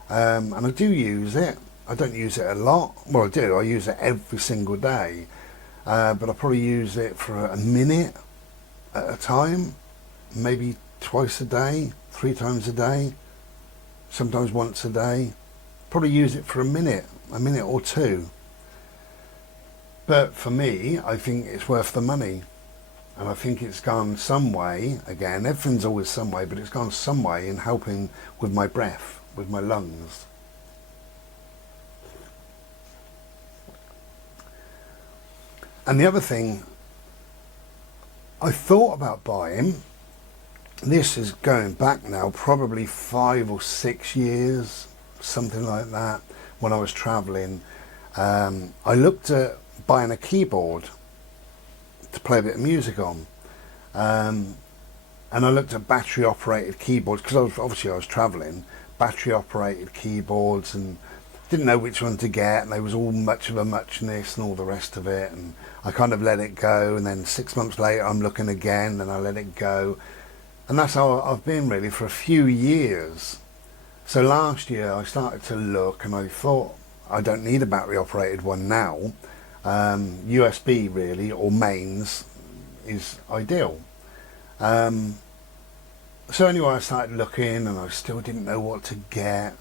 and I do use it. I don't use it a lot. Well, I do. I use it every single day, but I probably use it for a minute at a time, maybe twice a day, 3 times a day, sometimes once a day. Probably use it for a minute or two. But for me, I think it's worth the money. And I think it's gone some way, again, everything's always some way, but it's gone some way in helping with my breath, with my lungs. And the other thing, I thought about buying, this is going back now, probably 5 or 6 years, something like that, when I was travelling. I looked at buying a keyboard to play a bit of music on, and I looked at battery operated keyboards because I was travelling, battery operated keyboards, and didn't know which one to get, and they was all much of a muchness and all the rest of it, and I kind of let it go, and then 6 months later I'm looking again and I let it go, and that's how I've been really for a few years. So last year I started to look and I thought, I don't need a battery operated one now. USB really, or mains, is ideal. So anyway, I started looking and I still didn't know what to get.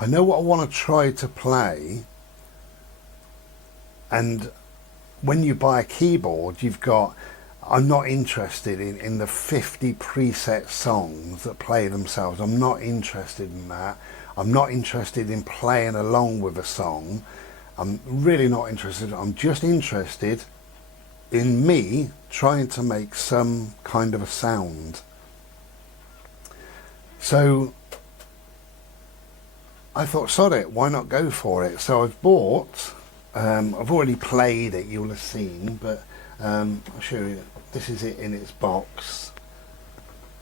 I know what I want to try to play, and when you buy a keyboard, you've got, I'm not interested in the 50 preset songs that play themselves. I'm not interested in that. I'm not interested in playing along with a song. I'm really not interested. I'm just interested in me trying to make some kind of a sound. So I thought, sod it, why not go for it? So I've bought, I've already played it, you'll have seen, but I'll show you. This is it in its box.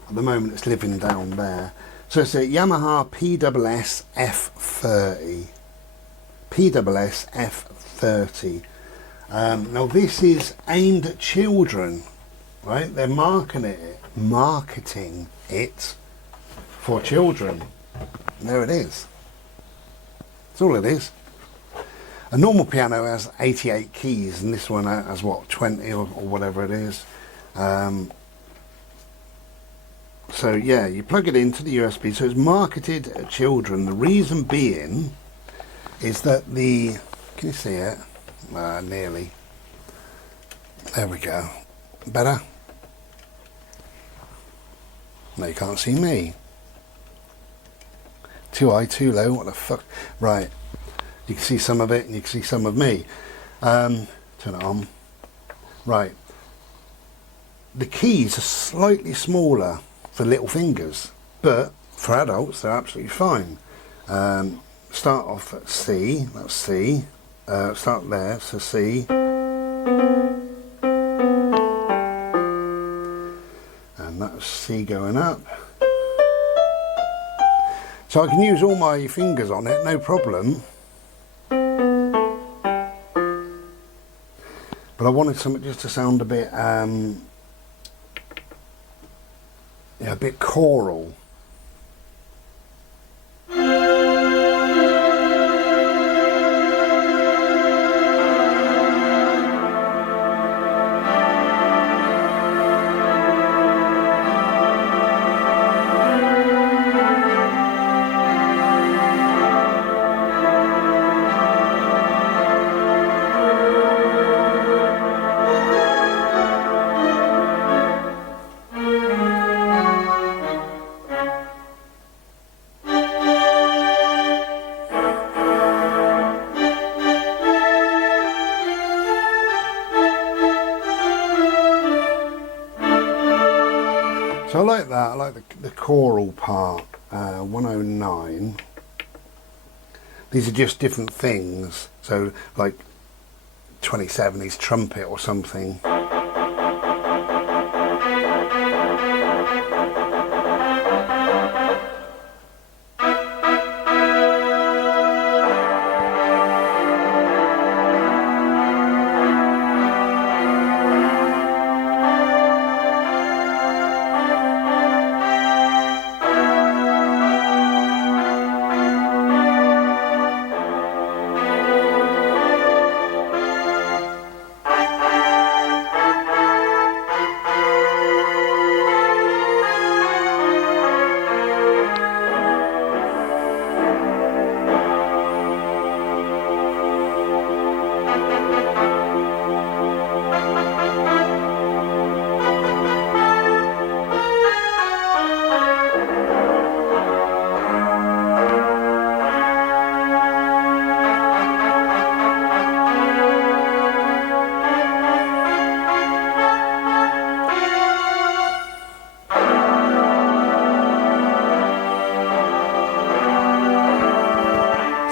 At the moment it's living down there. So it's a Yamaha PSS F30. PSS F30. Now this is aimed at children, right? They're marketing it for children. There it is. That's all it is. A normal piano has 88 keys, and this one has what, 20 or whatever it is. So yeah, you plug it into the USB. So it's marketed at children. The reason being is that the, can you see it? Nearly. There we go. Better? No, you can't see me. Too high, too low, what the fuck? Right, you can see some of it and you can see some of me. Turn it on. Right, the keys are slightly smaller for little fingers, but for adults they're absolutely fine. Start off at C, that's C. Start there, so C. And that's C going up. So I can use all my fingers on it, no problem. But I wanted something just to sound a bit, yeah, a bit choral. So I like that, I like the choral part. 109. These are just different things. So like 27 is trumpet or something.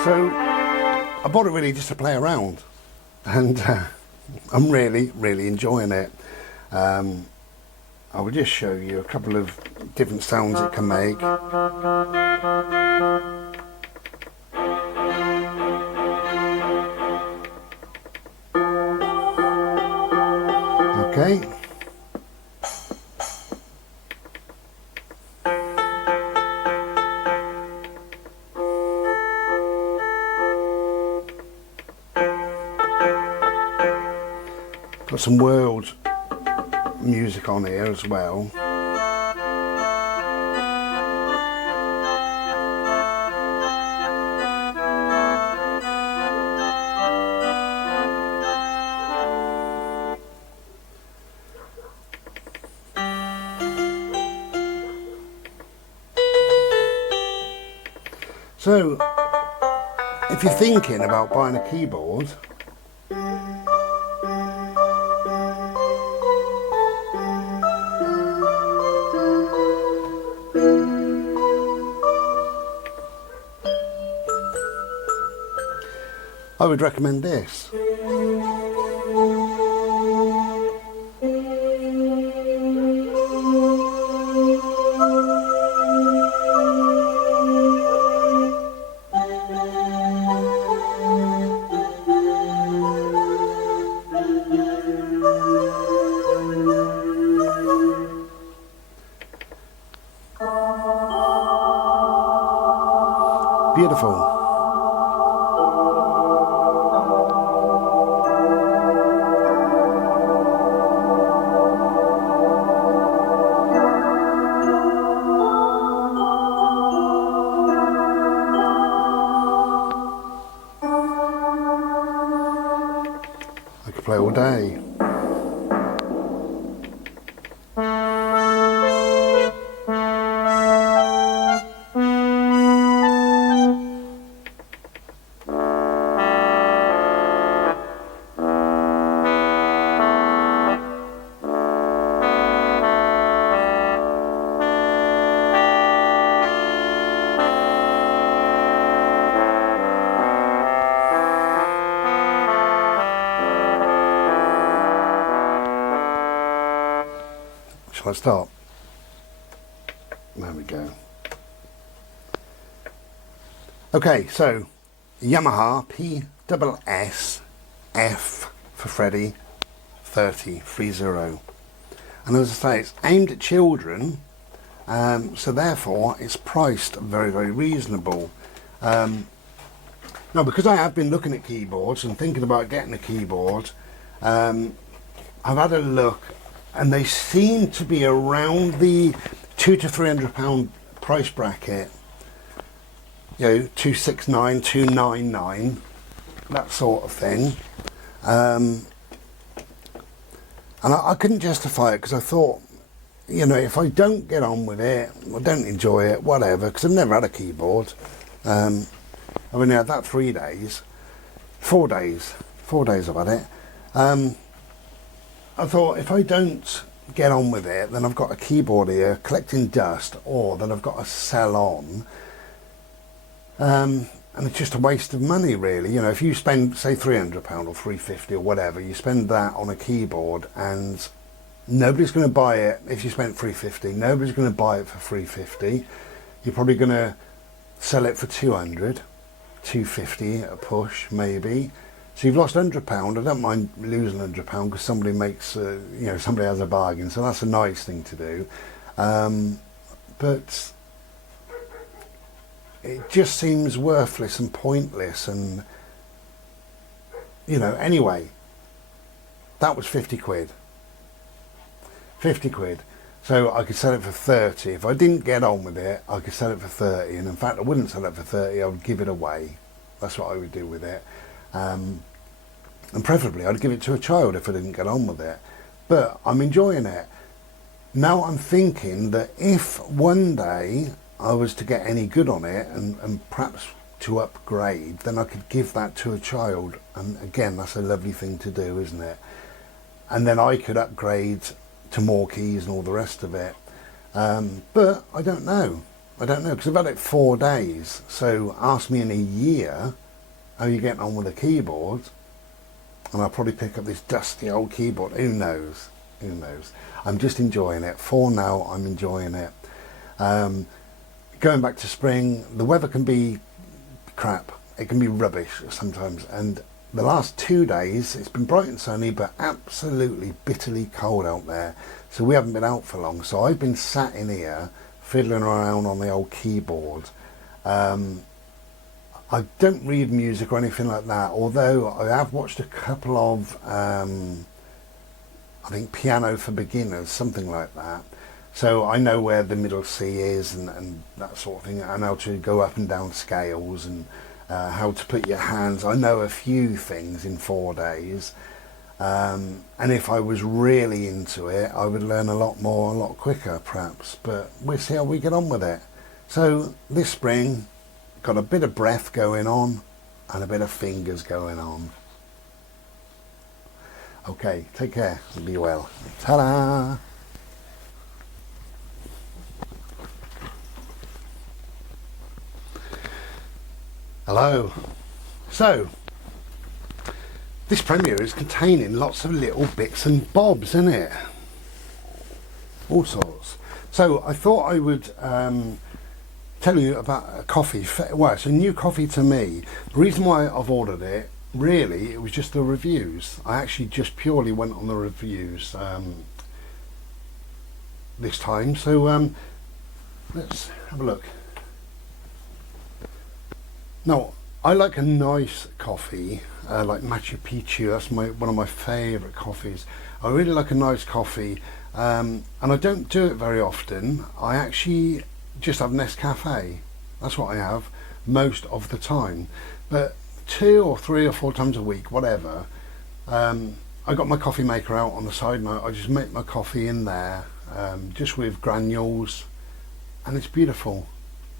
So I bought it really just to play around, and I'm really enjoying it. I will just show you a couple of different sounds it can make. Okay. Got some world music on here as well. So, if you're thinking about buying a keyboard, I would recommend this. Beautiful. I could play all day. Shall I start? There we go. Okay, so Yamaha PSS F for Freddy 3030. And as I say, it's aimed at children, so therefore it's priced very, very reasonable. Now, because I have been looking at keyboards and thinking about getting a keyboard, I've had a look, and they seem to be around the £200 to £300 price bracket. You know, 269, 299, that sort of thing. And I couldn't justify it because I thought, you know, if I don't get on with it, I don't enjoy it, whatever, because I've never had a keyboard. I've only had that 3 days, 4 days I've had it. I thought if I don't get on with it, then I've got a keyboard here collecting dust, or that I've got to sell on. And it's just a waste of money, really. You know, if you spend, say, £300 or £350 or whatever, you spend that on a keyboard, and nobody's going to buy it. If you spent £350, nobody's going to buy it for £350. You're probably going to sell it for £200, £250 at a push, maybe. So you've lost £100. I don't mind losing £100 because somebody makes, you know, somebody has a bargain. So that's a nice thing to do. But it just seems worthless and pointless. And, you know, anyway, that was 50 quid. 50 quid. So I could sell it for 30. If I didn't get on with it, I could sell it for 30. And in fact, I wouldn't sell it for 30. I would give it away. That's what I would do with it. And preferably I'd give it to a child if I didn't get on with it. But I'm enjoying it. Now I'm thinking that if one day I was to get any good on it and perhaps to upgrade, then I could give that to a child. And again, that's a lovely thing to do, isn't it? And then I could upgrade to more keys and all the rest of it. But I don't know. I don't know, because I've had it 4 days. So ask me in a year how you're getting on with a keyboard, and I'll probably pick up this dusty old keyboard. Who knows? Who knows? I'm just enjoying it. For now, I'm enjoying it. Going back to spring, the weather can be crap. It can be rubbish sometimes. And the last 2 days, it's been bright and sunny, but absolutely bitterly cold out there. So we haven't been out for long. So I've been sat in here, fiddling around on the old keyboard. I don't read music or anything like that, although I have watched a couple of I think Piano for Beginners, something like that. So I know where the middle C is and that sort of thing, and how to go up and down scales, and how to put your hands. I know a few things in 4 days. And if I was really into it, I would learn a lot more, a lot quicker perhaps, but we'll see how we get on with it. So this spring, got a bit of breath going on and a bit of fingers going on. Okay, take care and be well. Ta-da! Hello. So, this premiere is containing lots of little bits and bobs, isn't it? All sorts. So I thought I would tell you about a coffee. Well, it's a new coffee to me. The reason why I've ordered it, really, it was just the reviews. I actually just purely went on the reviews this time. So let's have a look. Now, I like a nice coffee, like Machu Picchu. That's one of my favourite coffees. I really like a nice coffee, and I don't do it very often. I actually just have Nescafe. That's what I have most of the time. But 2 or 3 or 4 times a week, whatever, I got my coffee maker out on the side, and I just make my coffee in there, just with granules, and it's beautiful.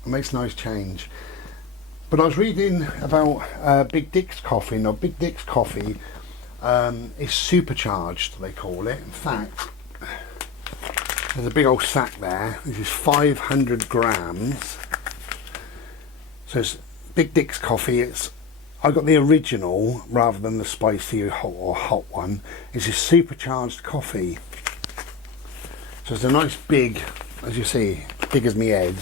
It makes a nice change. But I was reading about Big Dick's coffee. Now, Big Dick's coffee is supercharged, they call it. In fact, there's a big old sack there. This is 500 grams. So it's Big Dick's coffee. I got the original rather than the spicy or hot one. It's a supercharged coffee. So it's a nice big, as you see, big as my head.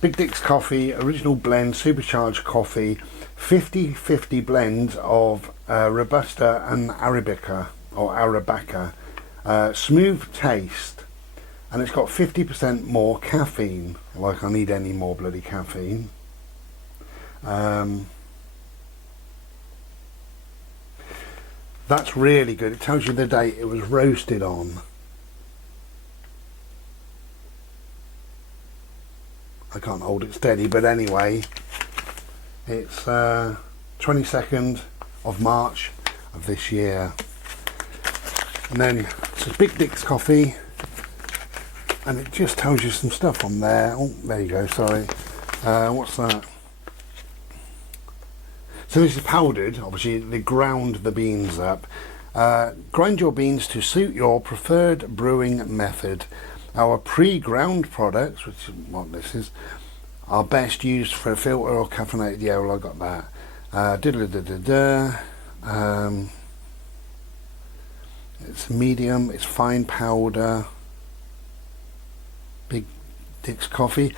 Big Dick's coffee, original blend, supercharged coffee, 50-50 blend of Robusta and Arabica, or Arabica, smooth taste, and it's got 50% more caffeine, like I need any more bloody caffeine. That's really good. It tells you the date it was roasted on. I can't hold it steady, but anyway, it's 22nd of March of this year. And then it's a Big Dick's coffee, and it just tells you some stuff on there. Oh, there you go, sorry. What's that? So this is powdered. Obviously they ground the beans up. Grind your beans to suit your preferred brewing method. Our pre-ground products, which is what this is, are best used for a filter or caffeinated. Yeah, well, I got that. It's medium, it's fine powder. Big Dick's coffee.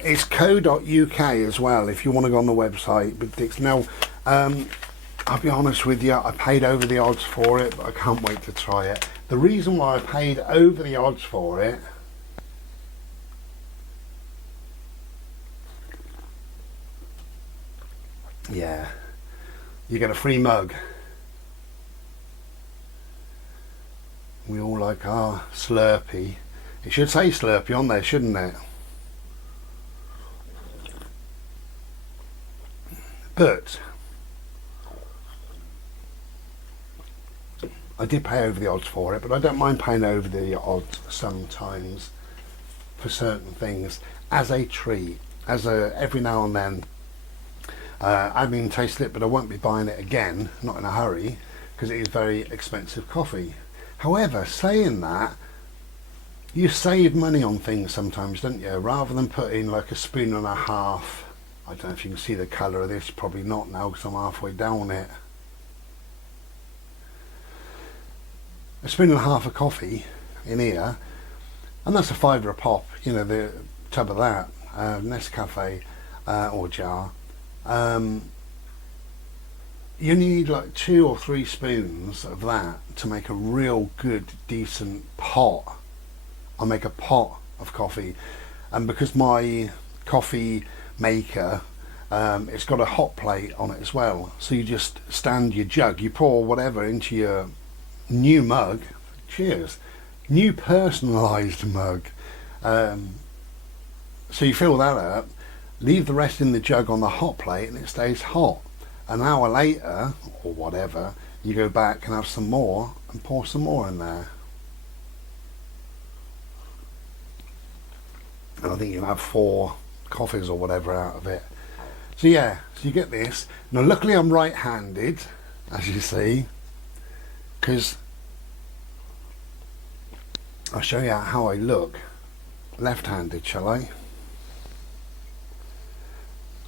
It's co.uk as well, if you want to go on the website, Big Dick's. Now, I'll be honest with you, I paid over the odds for it, but I can't wait to try it. The reason why I paid over the odds for it, yeah, you get a free mug. We all like our Slurpee. It should say Slurpee on there, shouldn't it? But I did pay over the odds for it, but I don't mind paying over the odds sometimes for certain things as a treat, every now and then. I haven't even tasted it, but I won't be buying it again, not in a hurry, because it is very expensive coffee. However, saying that, you save money on things sometimes, don't you? Rather than putting like a spoon and a half. I don't know if you can see the colour of this, probably not now because I'm halfway down it. A spoon and a half of coffee in here, and that's a £5 a pop, you know, the tub of that, Nescafe or jar. You need like 2 or 3 spoons of that to make a real good, decent pot. I make a pot of coffee, and because my coffee maker It's got a hot plate on it as well, so you just stand your jug, you pour whatever into your new mug. Cheers. New personalised mug. So you fill that up, leave the rest in the jug on the hot plate, and it stays hot. An hour later, or whatever, you go back and have some more and pour some more in there. And I think you'll have 4 coffees or whatever out of it. So yeah, so you get this. Now luckily I'm right-handed, as you see, because I'll show you how I look left-handed, shall I?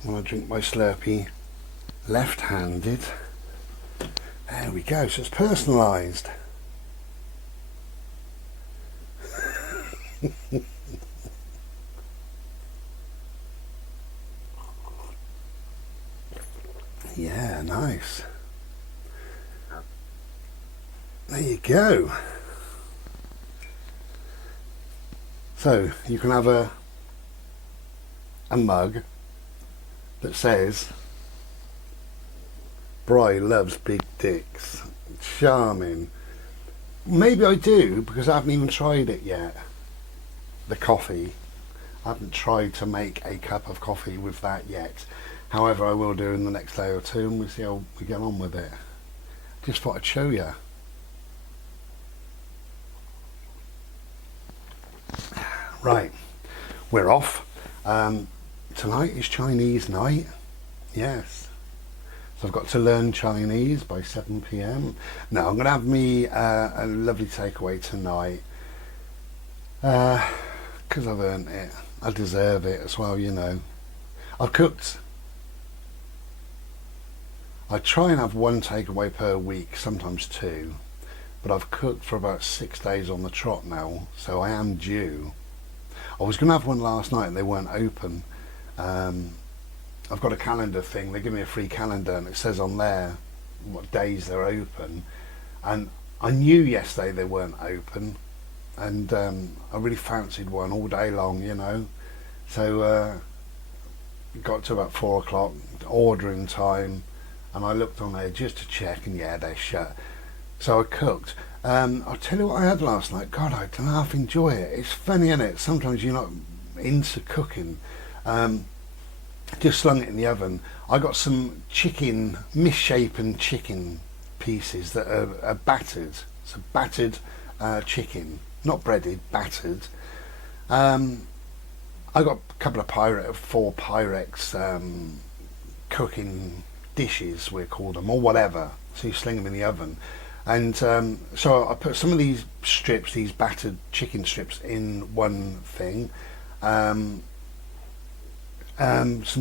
When I drink my Slurpee left-handed. There we go, so it's personalised. Yeah, nice. There you go. So you can have a mug that says Bri loves big dicks. Charming. Maybe I do, because I haven't even tried it yet. The coffee. I haven't tried to make a cup of coffee with that yet. However, I will do in the next day or two, and we'll see how we get on with it. Just thought I'd show you. Right, we're off. Tonight is Chinese night. Yes. So I've got to learn Chinese by 7 p.m. No, I'm going to have me a lovely takeaway tonight. Because I've earned it. I deserve it as well, you know. I've cooked. I try and have 1 takeaway per week, sometimes 2. But I've cooked for about 6 days on the trot now, so I am due. I was going to have one last night and they weren't open. I've got a calendar thing. They give me a free calendar and it says on there what days they're open. And I knew yesterday they weren't open. And I really fancied one all day long, you know. So got to about 4 o'clock, ordering time. And I looked on there just to check, and yeah, they're shut. So I cooked. I'll tell you what I had last night. God, I don't half enjoy it. It's funny, isn't it? Sometimes you're not into cooking. Just slung it in the oven. I got some chicken, misshapen chicken pieces that are battered. So battered chicken, not breaded, battered. I got a couple of 4 Pyrex cooking dishes, we call them, or whatever. So you sling them in the oven. And so I put some of these strips, these battered chicken strips, in one thing. Some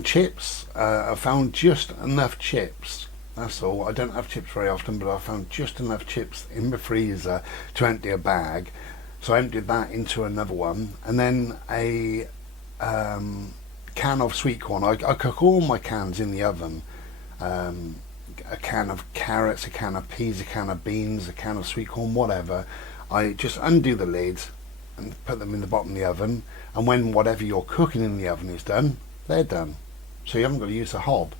chips. I found just enough chips. That's all. I don't have chips very often, but I found just enough chips in the freezer to empty a bag. So I emptied that into another one. And then a can of sweet corn. I cook all my cans in the oven. A can of carrots, a can of peas, a can of beans, a can of sweet corn, whatever. I just undo the lid and put them in the bottom of the oven, and when whatever you're cooking in the oven is done, they're done. So you haven't got to use a hob.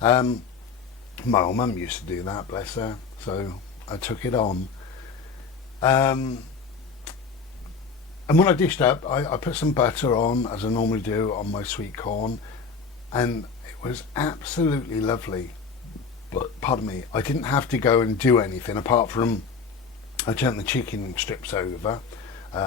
My old mum used to do that, bless her, so I took it on. And when I dished up, I put some butter on, as I normally do on my sweet corn, and it was absolutely lovely. But pardon me, I didn't have to go and do anything apart from I turned the chicken strips over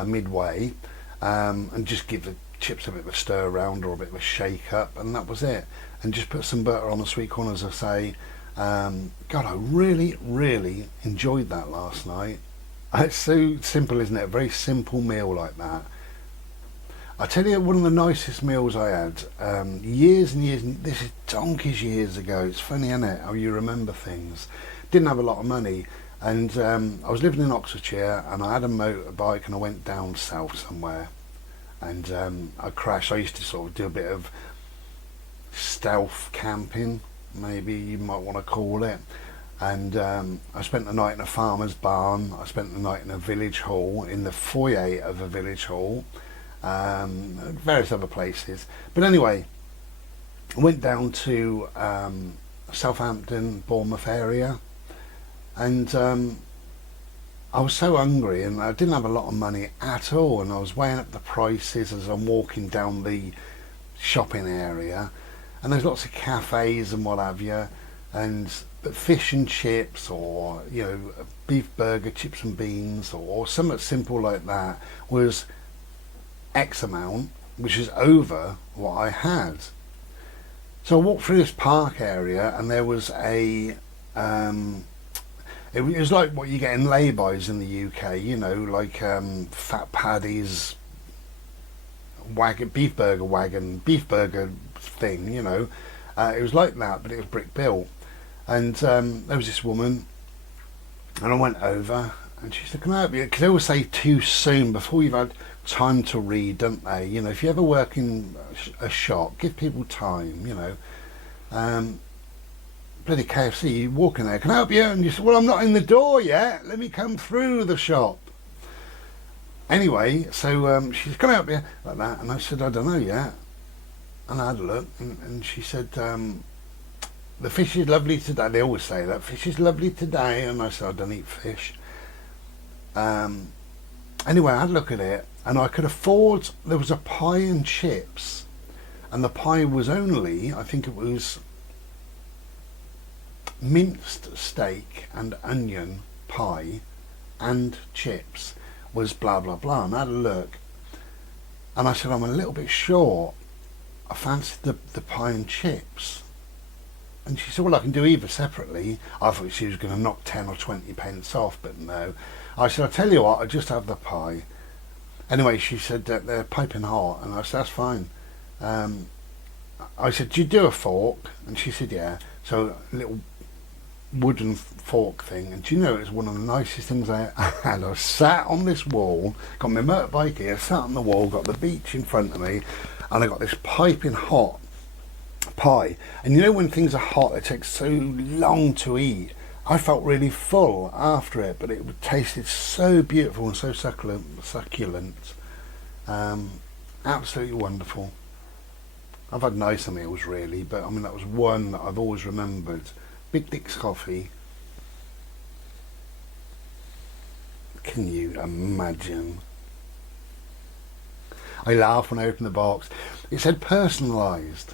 midway and just give the chips a bit of a stir around or a bit of a shake up, and that was it. And just put some butter on the sweet corn, as I say. God, I really enjoyed that last night. It's so simple, isn't it? A very simple meal like that. I tell you, one of the nicest meals I had, years and years, this is donkeys years ago. It's funny, isn't it, how you remember things. Didn't have a lot of money, and I was living in Oxfordshire, and I had a motorbike, and I went down south somewhere, and I crashed. I used to sort of do a bit of stealth camping, maybe you might want to call it. And I spent the night in a farmer's barn. I spent the night in a village hall, in the foyer of a village hall. Various other places, but anyway, I went down to Southampton, Bournemouth area, and I was so hungry and I didn't have a lot of money at all, and I was weighing up the prices as I'm walking down the shopping area, and there's lots of cafes and what have you, and but fish and chips, or beef burger, chips and beans, or something simple like that was X amount, which is over what I had. So I walked through this park area, and there was a it was like what you get in lay-bys in the UK, like Fat Paddy's wagon, beef burger thing, it was like that, but it was brick built. And there was this woman, and I went over, and she said, "Can I help you?" Because they always say too soon, before you've had time to read, don't they? If you ever work in a shop, give people time, bloody KFC, you walk in there, "Can I help you?" And you say, "Well, I'm not in the door yet, let me come through the shop." Anyway, so she said, "Can I help you?" Like that, and I said, "I don't know yet." And I had a look, and she said, "The fish is lovely today." They always say that, "Fish is lovely today." And I said, "I don't eat fish." Anyway, I had a look at it, and I could afford, there was a pie and chips, and the pie was only, I think it was minced steak and onion pie and chips, was blah blah blah. And I had a look, and I said, "I'm a little bit short, I fancied the pie and chips." And she said, "Well, I can do either separately." I thought she was going to knock 10 or 20 pence off, but no. I said, "I'll tell you what, I'll just have the pie." Anyway, she said that they're piping hot, and I said, "That's fine." I said, "Do you do a fork?" And she said, "Yeah." So a little wooden fork thing, and do you know, it was one of the nicest things I had. I sat on this wall, got my motorbike here, sat on the wall, got the beach in front of me, and I got this piping hot pie. And when things are hot, it takes so long to eat. I felt really full after it, but it tasted so beautiful and so succulent. Absolutely wonderful. I've had nicer meals really, but I mean, that was one that I've always remembered. Big Dick's coffee. Can you imagine? I laughed when I opened the box. It said personalised.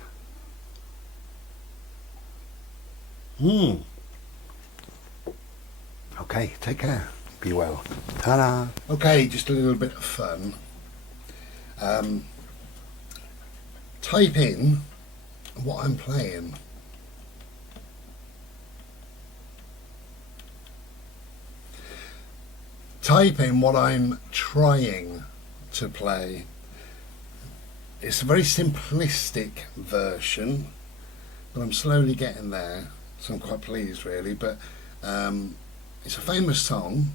Okay, take care. Be well. Ta-da. Okay, just a little bit of fun. Type in what I'm playing. Type in what I'm trying to play. It's a very simplistic version, but I'm slowly getting there, so I'm quite pleased really. But it's a famous song,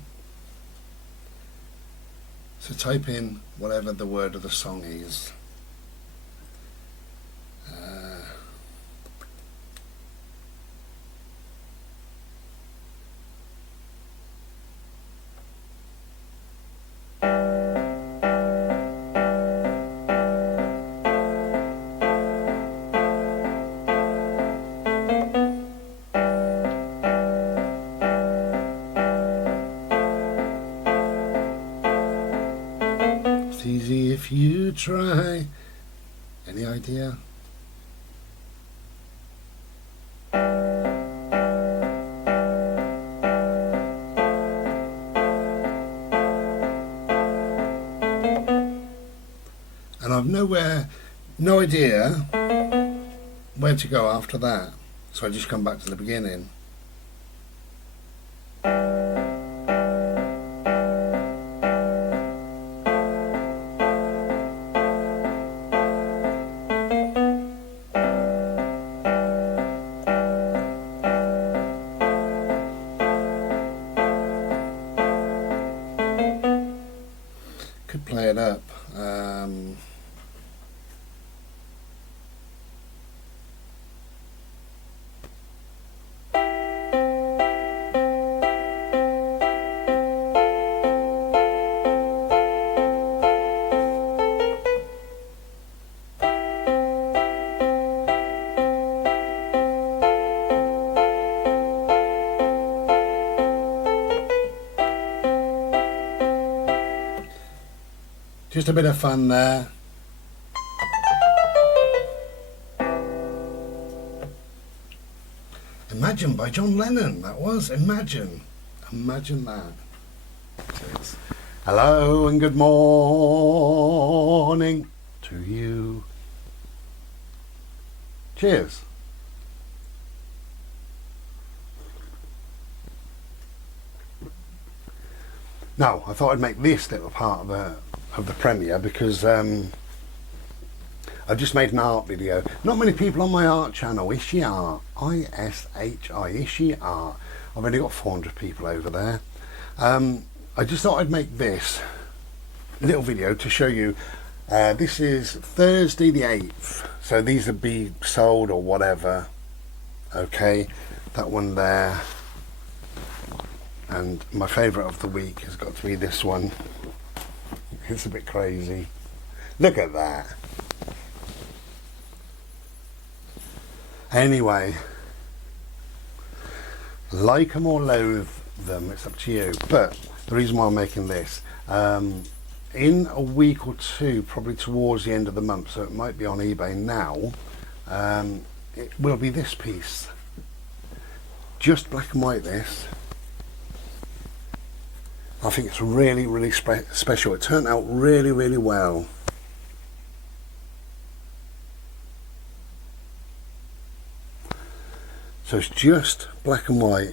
so type in whatever the word of the song is. It's easy if you try. Any idea? And I've no idea where to go after that, so I just come back to the beginning. Could play it up. Just a bit of fun there. Imagine by John Lennon, that was. Imagine. Imagine that. Cheers. Hello and good morning to you. Cheers. Now, I thought I'd make this little part of the premiere because I've just made an art video. Not many people on my art channel, Ishi Art, I-S-H-I, Ishi Art. I've only got 400 people over there. I just thought I'd make this little video to show you. This is Thursday the 8th, so these will be sold or whatever. Okay, that one there. And my favourite of the week has got to be this one. It's a bit crazy. Look at that. Anyway, like them or loathe them, it's up to you. But the reason why I'm making this, in a week or two, probably towards the end of the month, so it might be on eBay now, it will be this piece. Just black and white this. I think it's really, really special. It turned out really, really well. So it's just black and white.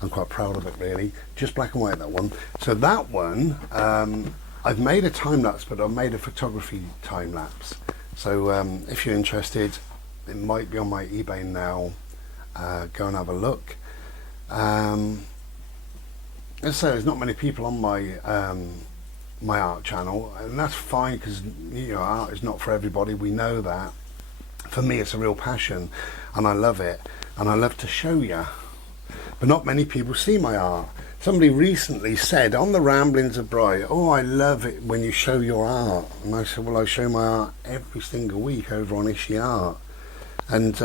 I'm quite proud of it, really. Just black and white, that one. So that one, I've made a time lapse, but I've made a photography time lapse. So if you're interested, it might be on my eBay now. Go and have a look. As I say, there's not many people on my my art channel, and that's fine because art is not for everybody. We know that. For me, it's a real passion, and I love it, and I love to show you. But not many people see my art. Somebody recently said on the Ramblings of Bright, "Oh, I love it when you show your art." And I said, "Well, I show my art every single week over on Ishi Art," and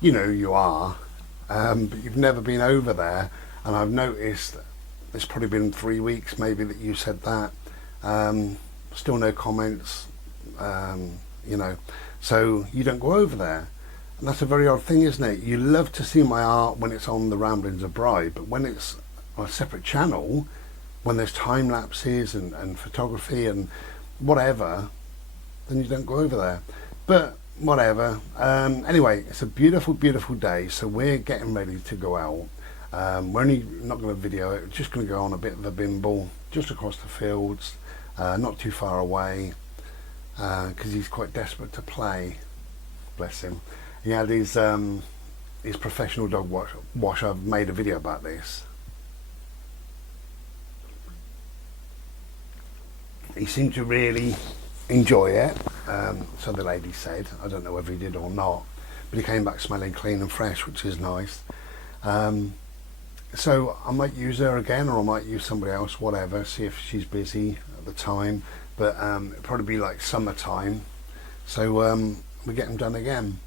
you are, but you've never been over there, and I've noticed it's probably been 3 weeks maybe that you said that. Still no comments, so you don't go over there, and that's a very odd thing, isn't it? You love to see my art when it's on the Ramblings of Bride, but when it's on a separate channel, when there's time lapses and photography and whatever, then you don't go over there. But whatever. Anyway, it's a beautiful, beautiful day, so we're getting ready to go out. We're only not going to video it, we're just going to go on a bit of a bimble just across the fields, not too far away, because he's quite desperate to play. Bless him. He had his professional dog wash. I've made a video about this. He seemed to really enjoy it, so the lady said. I don't know whether he did or not, but he came back smelling clean and fresh, which is nice. So I might use her again, or I might use somebody else, whatever, see if she's busy at the time, but it'll probably be like summertime, so we get them done again.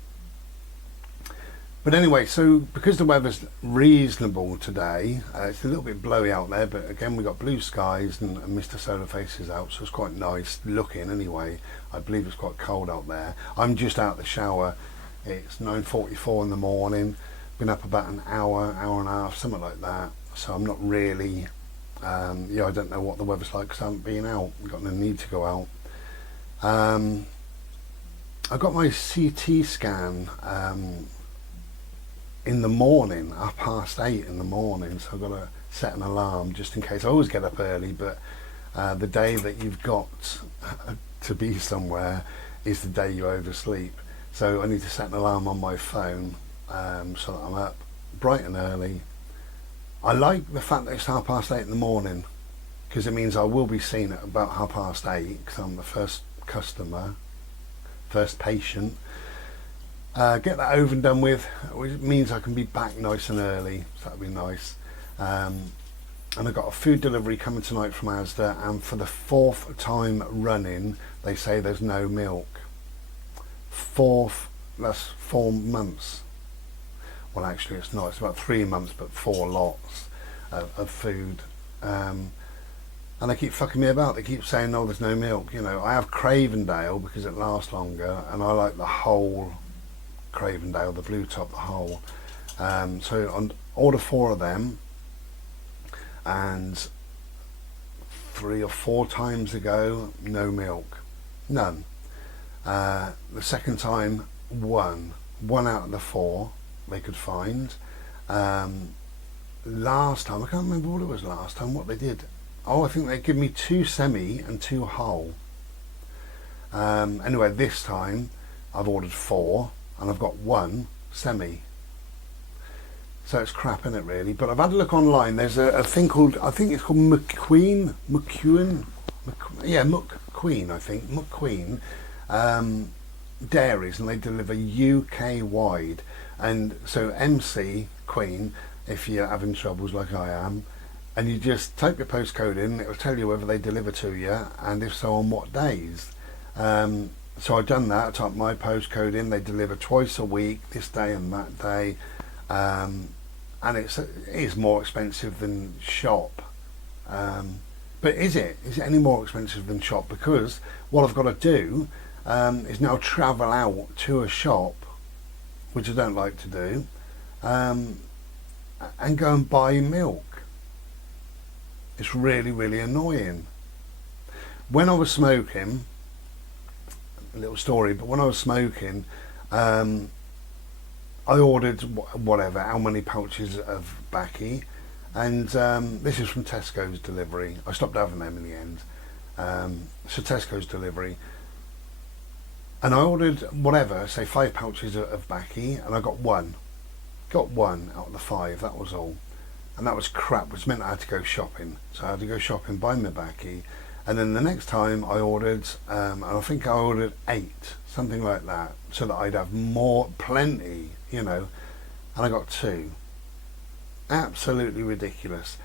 But anyway, so because the weather's reasonable today, it's a little bit blowy out there, but again we've got blue skies and Mr. Solar Face is out, so it's quite nice looking anyway. I believe it's quite cold out there. I'm just out of the shower. It's 9:44 in the morning. Been up about an hour and a half, something like that. So I'm not really, I don't know what the weather's like because I haven't been out. I've got no need to go out. I got my CT scan in the morning, 8:30 in the morning, so I've got to set an alarm just in case. I always get up early, but the day that you've got to be somewhere is the day you oversleep. So I need to set an alarm on my phone so that I'm up bright and early. I like the fact that it's 8:30 in the morning because it means I will be seen at about 8:30 because I'm the first customer, first patient. Get that over and done with, which means I can be back nice and early, so that'll be nice. And I've got a food delivery coming tonight from Asda, and for the 4th time running they say there's no milk. That's 4 months. Well, actually it's not, it's about 3 months, but 4 lots. of food. And they keep fucking me about. They keep saying, "No, there's no milk." You know, I have Cravendale because it lasts longer, and I like the whole Cravendale, the blue top, the whole. So I order 4 of them, and 3 or 4 times ago, no milk, none. The second time, one out of the 4 they could find. Last time, I can't remember what it was last time, what they did. Oh, I think they give me 2 semi and 2 whole. Anyway, this time I've ordered 4 and I've got 1 semi. So it's crap, isn't it, really? But I've had a look online. There's a thing called, I think it's called McQueen, I think, McQueen dairies, and they deliver UK wide. And so MC Queen, if you're having troubles like I am, and you just type your postcode in, it will tell you whether they deliver to you, and if so, on what days. So I've done that. I typed my postcode in. They deliver twice a week, this day and that day, and it is more expensive than shop. But is it any more expensive than shop? Because what I've got to do is now travel out to a shop, which I don't like to do, and go and buy milk. It's really, really annoying. When I was smoking, a little story, but when I was smoking, I ordered whatever, how many pouches of Baccy, and this is from Tesco's delivery. I stopped having them in the end. So Tesco's delivery. And I ordered whatever, say 5 pouches of Baccy, and I got 1. Got 1 out of the 5, that was all. And that was crap, which meant I had to go shopping. So I had to go shopping, buy my Baccy, and then the next time I ordered, and I think I ordered 8, something like that, so that I'd have more, plenty, you know, and I got 2. Absolutely ridiculous.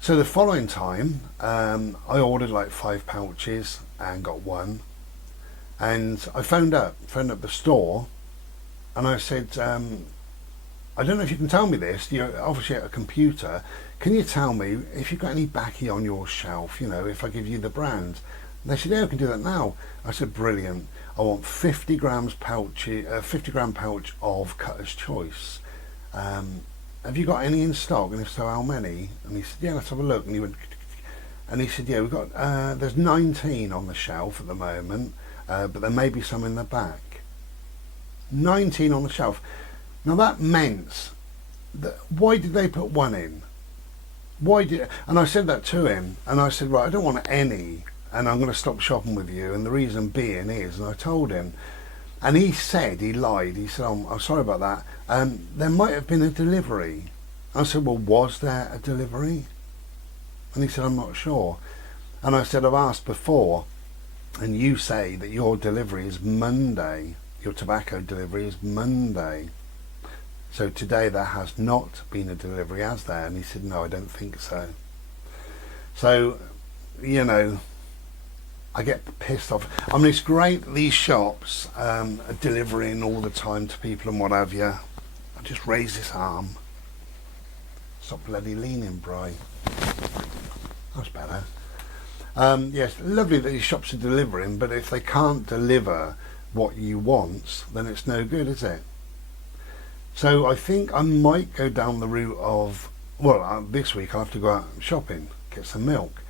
So the following time, I ordered like 5 pouches and got 1, and I phoned up the store, and I said, I don't know if you can tell me this, you're obviously at a computer, can you tell me if you've got any Baccy on your shelf, you know, if I give you the brand? And they said, yeah, I can do that now. I said, brilliant. I want 50 gram pouch of Cutter's Choice. Have you got any in stock? And if so, how many? And he said, yeah, let's have a look. And he went, and he said, yeah, we've got, there's 19 on the shelf at the moment, but there may be some in the back. 19 on the shelf. Now that meant that, why did they put 1 in? And I said that to him, and I said, right, I don't want any, and I'm going to stop shopping with you, and the reason being is, and I told him, and he said, he lied, he said, oh, I'm sorry about that, there might have been a delivery. I said, well, was there a delivery? And he said, I'm not sure. And I said, I've asked before, and you say that your delivery is Monday, your tobacco delivery is Monday. So today there has not been a delivery, has there? And he said, no, I don't think so. So, you know, I get pissed off. I mean, it's great that these shops are delivering all the time to people and what have you. I'll just raise this arm. Stop bloody leaning, Bri. That's better. Yes, lovely that these shops are delivering, but if they can't deliver what you want, then it's no good, is it? So I think I might go down the route of, well, this week I'll have to go out shopping, get some milk.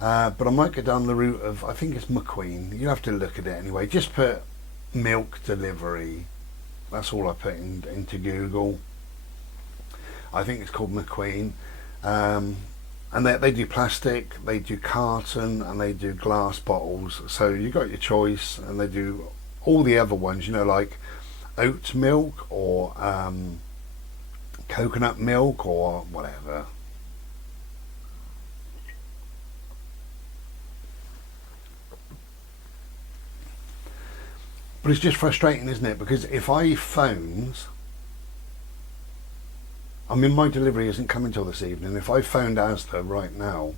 But I might go down the route of, I think it's McQueen. You have to look at it anyway. Just put milk delivery. That's all I put into Google. I think it's called McQueen. And they do plastic, they do carton, and they do glass bottles. So you got your choice, and they do all the other ones, you know, like oat milk or coconut milk or whatever. But it's just frustrating, isn't it? Because if I phoned, I mean, my delivery isn't coming till this evening. If I phoned Asda right now,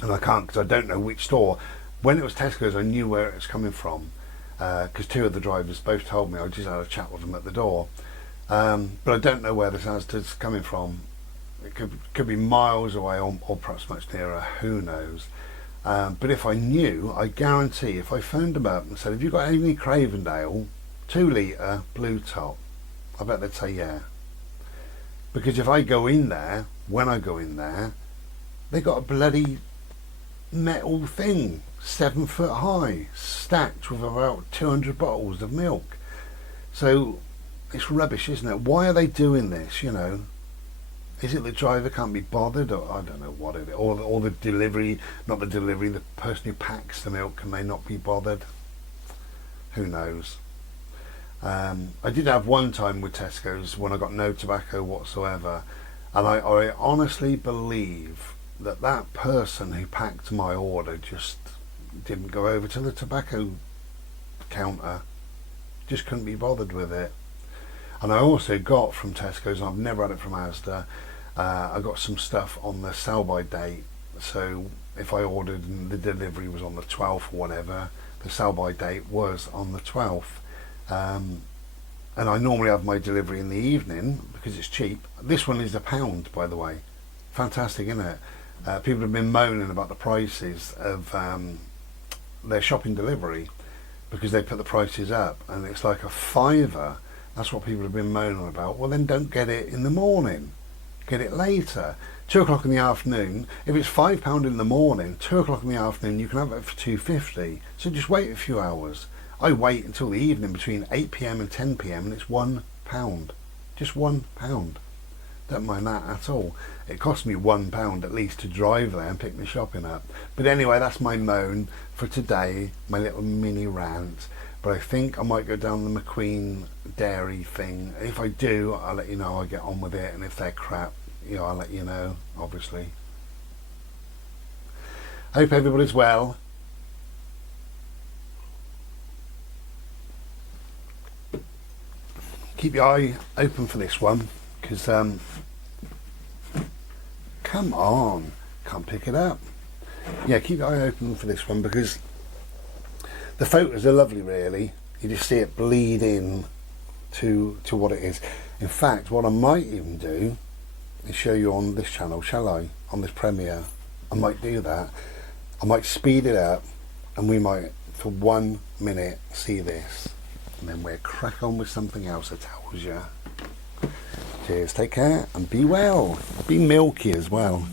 and I can't because I don't know which store. When it was Tesco's, I knew where it was coming from. Because 2 of the drivers both told me. I just had a chat with them at the door, but I don't know where this Asda's coming from. It could be miles away or perhaps much nearer, who knows. But if I knew, I guarantee if I phoned them up and said, have you got any Cravendale 2 litre blue top, I bet they'd say yeah. Because if I go in there, when I go in there, they got a bloody metal thing 7 foot high, stacked with about 200 bottles of milk. So it's rubbish, isn't it? Why are they doing this, you know? Is it the driver can't be bothered, or I don't know what it is, or the delivery, not the delivery, the person who packs the milk, can they not be bothered? Who knows? I did have one time with Tesco's when I got no tobacco whatsoever, and I honestly believe that person who packed my order just didn't go over to the tobacco counter, just couldn't be bothered with it. And I also got from Tesco's, and I've never had it from Asda, I got some stuff on the sell-by date. So if I ordered and the delivery was on the 12th or whatever, the sell-by date was on the 12th. And I normally have my delivery in the evening because it's cheap. This one is £1, by the way. Fantastic, isn't it? People have been moaning about the prices of their shopping delivery because they put the prices up, and it's like a fiver. That's what people have been moaning about. Well, then don't get it in the morning. Get it later. 2 o'clock in the afternoon. If it's £5 in the morning, 2 o'clock in the afternoon, you can have it for £2.50. So just wait a few hours. I wait until the evening between 8 p.m. and 10 p.m. and it's £1. Just £1. Don't mind that at all. It cost me £1 at least to drive there and pick the shopping up. But anyway, that's my moan for today, my little mini rant. But I think I might go down the McQueen dairy thing. If I do, I'll let you know. I'll get on with it, and if they're crap, you know, I'll let you know, obviously. Hope everybody's well. Keep your eye open for this one, because come on, can't pick it up. Yeah, keep your eye open for this one, because the photos are lovely, really. You just see it bleed in to what it is. In fact, what I might even do is show you on this channel, shall I? On this premiere. I might do that. I might speed it up, and we might, for 1 minute, see this. And then we'll crack on with something else, I tells you. Cheers, take care, and be well. Be milky as well.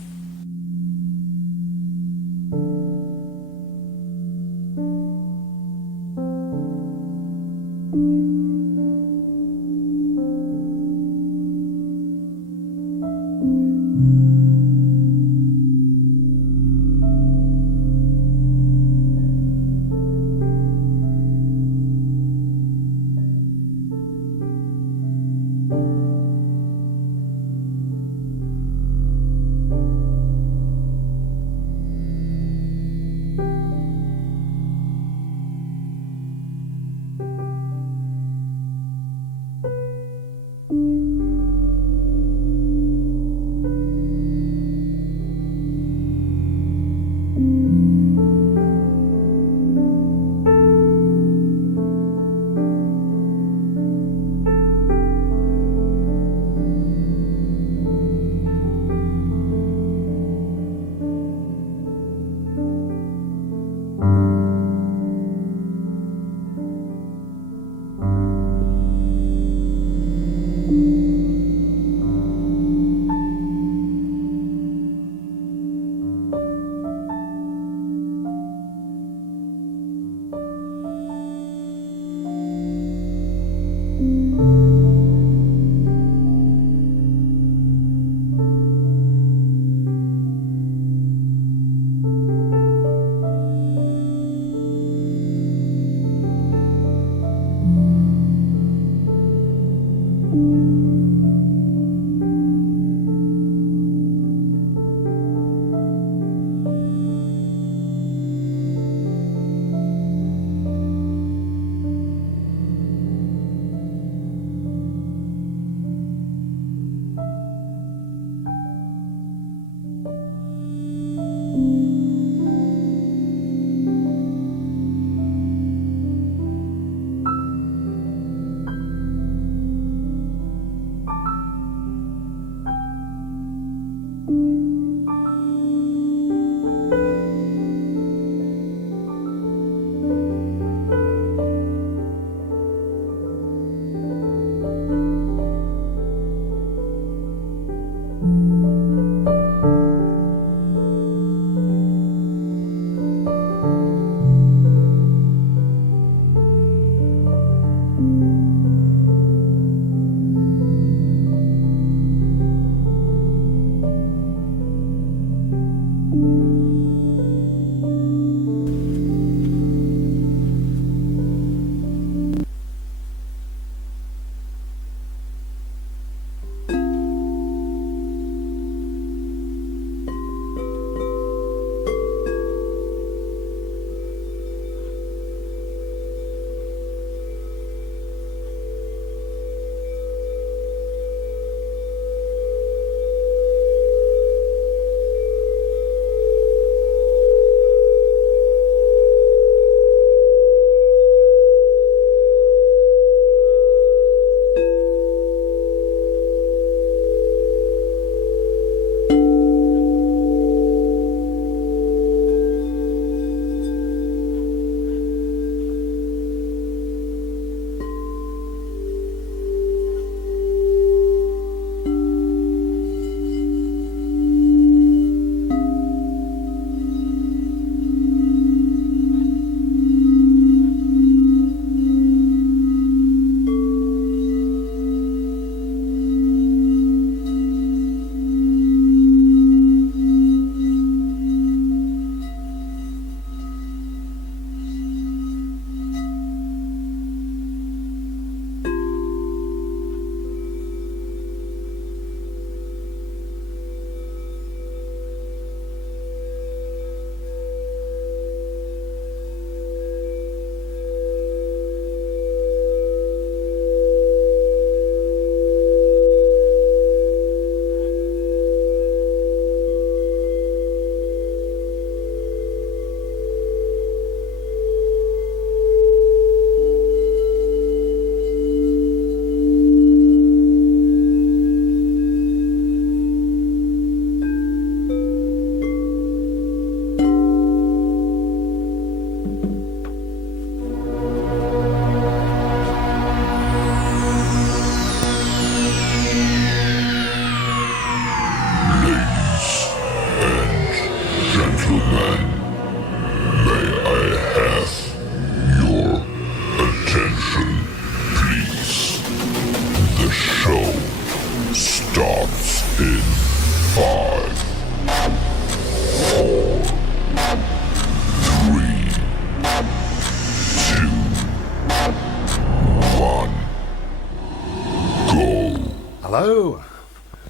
Hello.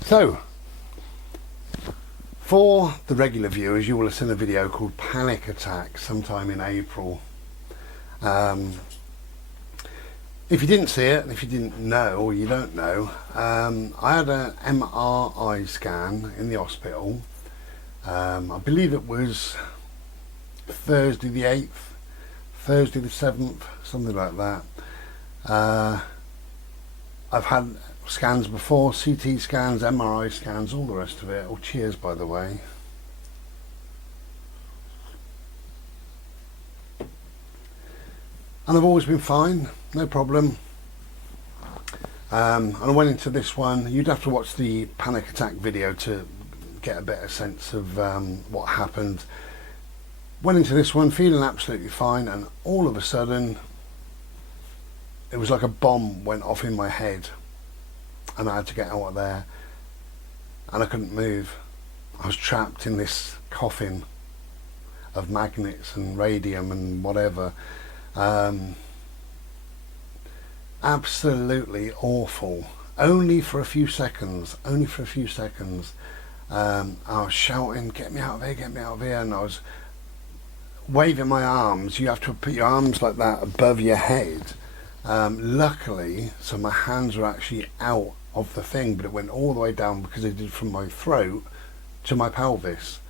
So, for the regular viewers, you will have seen a video called Panic Attack sometime in April. If you didn't see it, and if you didn't know, or you don't know, I had an MRI scan in the hospital. I believe it was Thursday the 8th, Thursday the 7th, something like that. I've had scans before, CT scans, MRI scans, all the rest of it. Oh, cheers, by the way. And I've always been fine, no problem. And I went into this one. You'd have to watch the panic attack video to get a better sense of what happened. Went into this one feeling absolutely fine, and all of a sudden it was like a bomb went off in my head, and I had to get out of there, and I couldn't move. I was trapped in this coffin of magnets and radium and whatever. Absolutely awful. Only for a few seconds. I was shouting, "Get me out of here, get me out of here," and I was waving my arms. You have to put your arms like that above your head. Luckily, so my hands were actually out of the thing, but it went all the way down because it did from my throat to my pelvis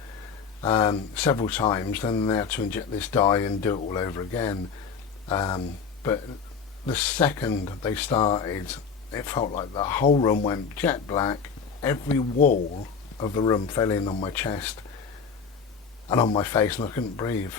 several times. Then they had to inject this dye and do it all over again. But the second they started, it felt like the whole room went jet black. Every wall of the room fell in on my chest and on my face, and I couldn't breathe.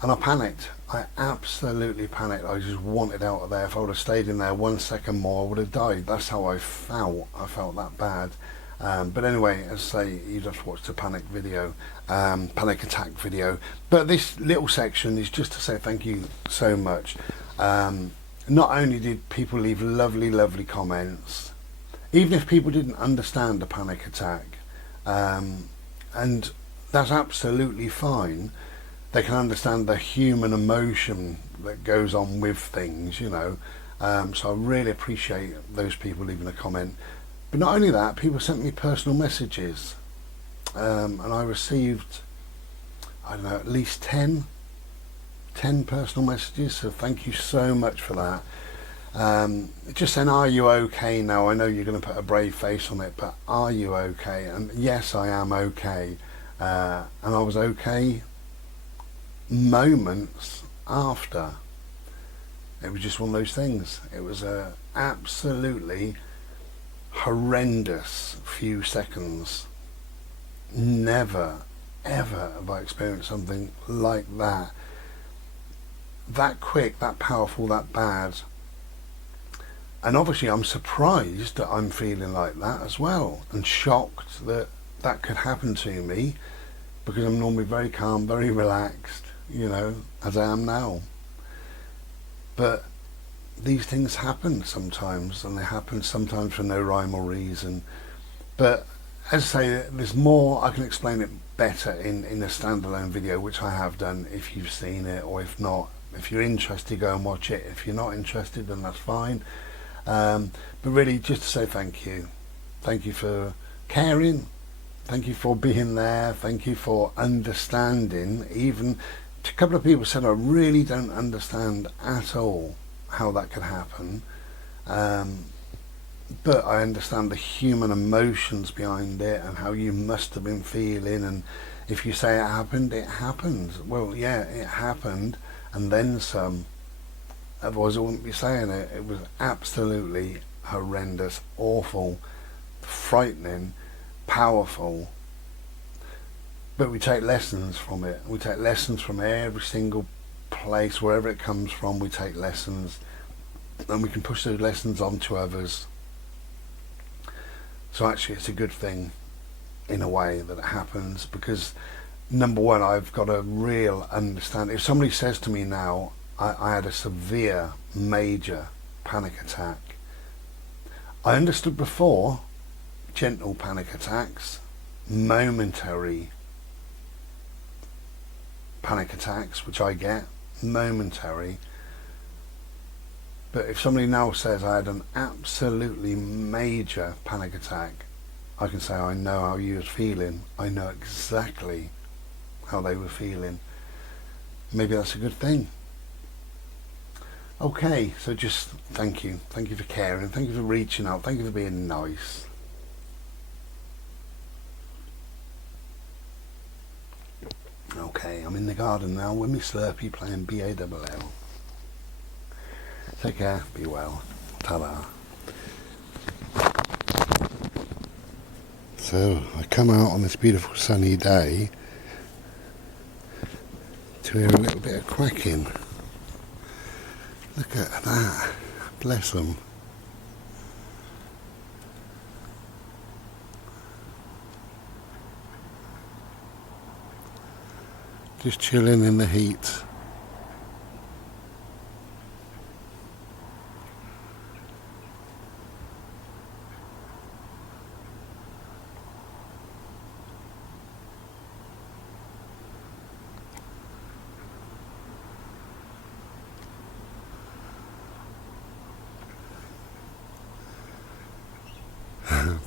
And I panicked. I absolutely panicked. I just wanted out of there. If I would have stayed in there 1 second more, I would have died. That's how I felt. I felt that bad. But anyway, as I say, you'd have to watch the panic attack video. But this little section is just to say thank you so much. Not only did people leave lovely comments, even if people didn't understand a panic attack, and that's absolutely fine. They can understand the human emotion that goes on with things, you know. So I really appreciate those people leaving a comment. But not only that, people sent me personal messages, and I received, I don't know, at least 10 personal messages, so thank you so much for that. Just saying, are you okay now? I know you're going to put a brave face on it, but are you okay? And yes, I am okay. And I was okay moments after. It was just one of those things. It was a absolutely horrendous few seconds. Never ever have I experienced something like that quick, that powerful, that bad. And obviously I'm surprised that I'm feeling like that as well, and shocked that that could happen to me, because I'm normally very calm, very relaxed, you know, as I am now. But these things happen sometimes, and they happen sometimes for no rhyme or reason. But as I say, there's more. I can explain it better in a standalone video, which I have done, if you've seen it, or if not, if you're interested, go and watch it. If you're not interested, then that's fine. But really, just to say thank you. Thank you for caring. Thank you for being there. Thank you for understanding. Even a couple of people said, I really don't understand at all how that could happen. But I understand the human emotions behind it and how you must have been feeling. And if you say it happened, it happened. Well, yeah, it happened, and then some. Otherwise I wouldn't be saying it. It was absolutely horrendous, awful, frightening, powerful. But we take lessons from it. We take lessons from every single place, wherever it comes from. We take lessons, and we can push those lessons on to others. So actually it's a good thing in a way that it happens, because number one, I've got a real understanding. If somebody says to me now, I had a severe, major panic attack, I understood before gentle panic attacks, momentary panic attacks, which I get, momentary. But if somebody now says I had an absolutely major panic attack, I can say I know how you was feeling. I know exactly how they were feeling. Maybe that's a good thing. Okay, so just thank you. Thank you for caring. Thank you for reaching out. Thank you for being nice. Okay, I'm in the garden now with my Slurpee playing BALL. Take care, be well. Ta-da. So, I come out on this beautiful sunny day to hear a little bit of quacking. Look at that. Bless them. Just chilling in the heat.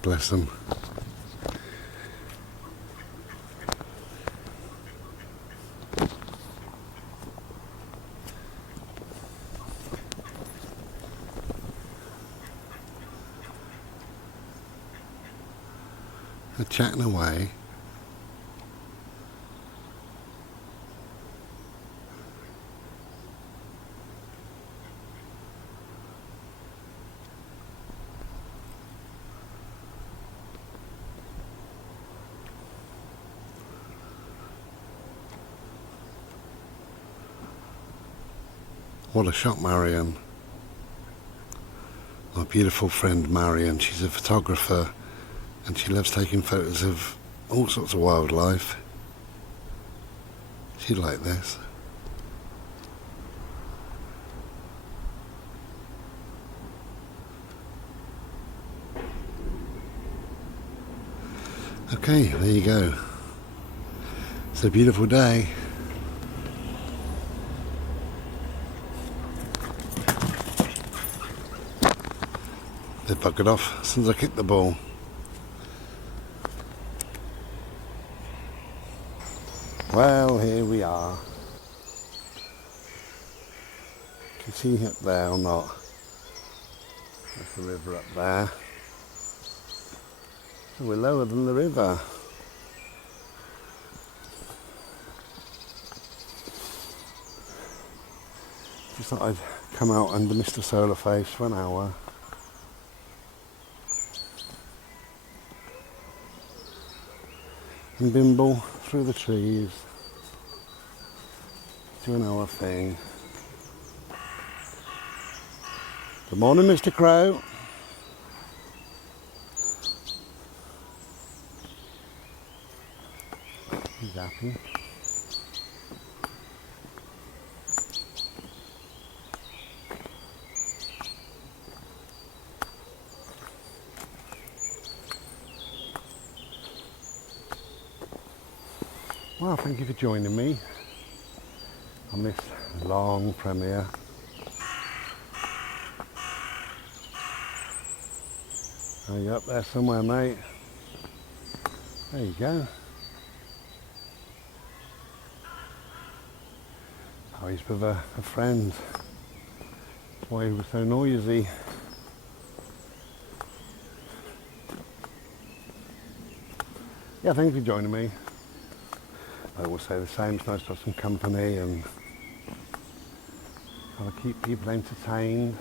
Bless them. They're chatting away. What a shot, Marion. My beautiful friend Marion, she's a photographer and she loves taking photos of all sorts of wildlife. She'd like this. Okay, there you go. It's a beautiful day. They buggered off as soon as I kicked the ball. Well, here we are. Can you see up there or not? There's the river up there. So we're lower than the river. Just thought I'd come out under Mr. Solar Face for an hour. And bimble through the trees. Do an hour thing. Good morning, Mr. Crow. He's happy. Well, thank you for joining me on this long premiere. Are you up there somewhere, mate? There you go. Oh, he's with a friend. That's why he was so noisy. Yeah, thank you for joining me. I always say the same, it's nice to have some company and kind of keep people entertained.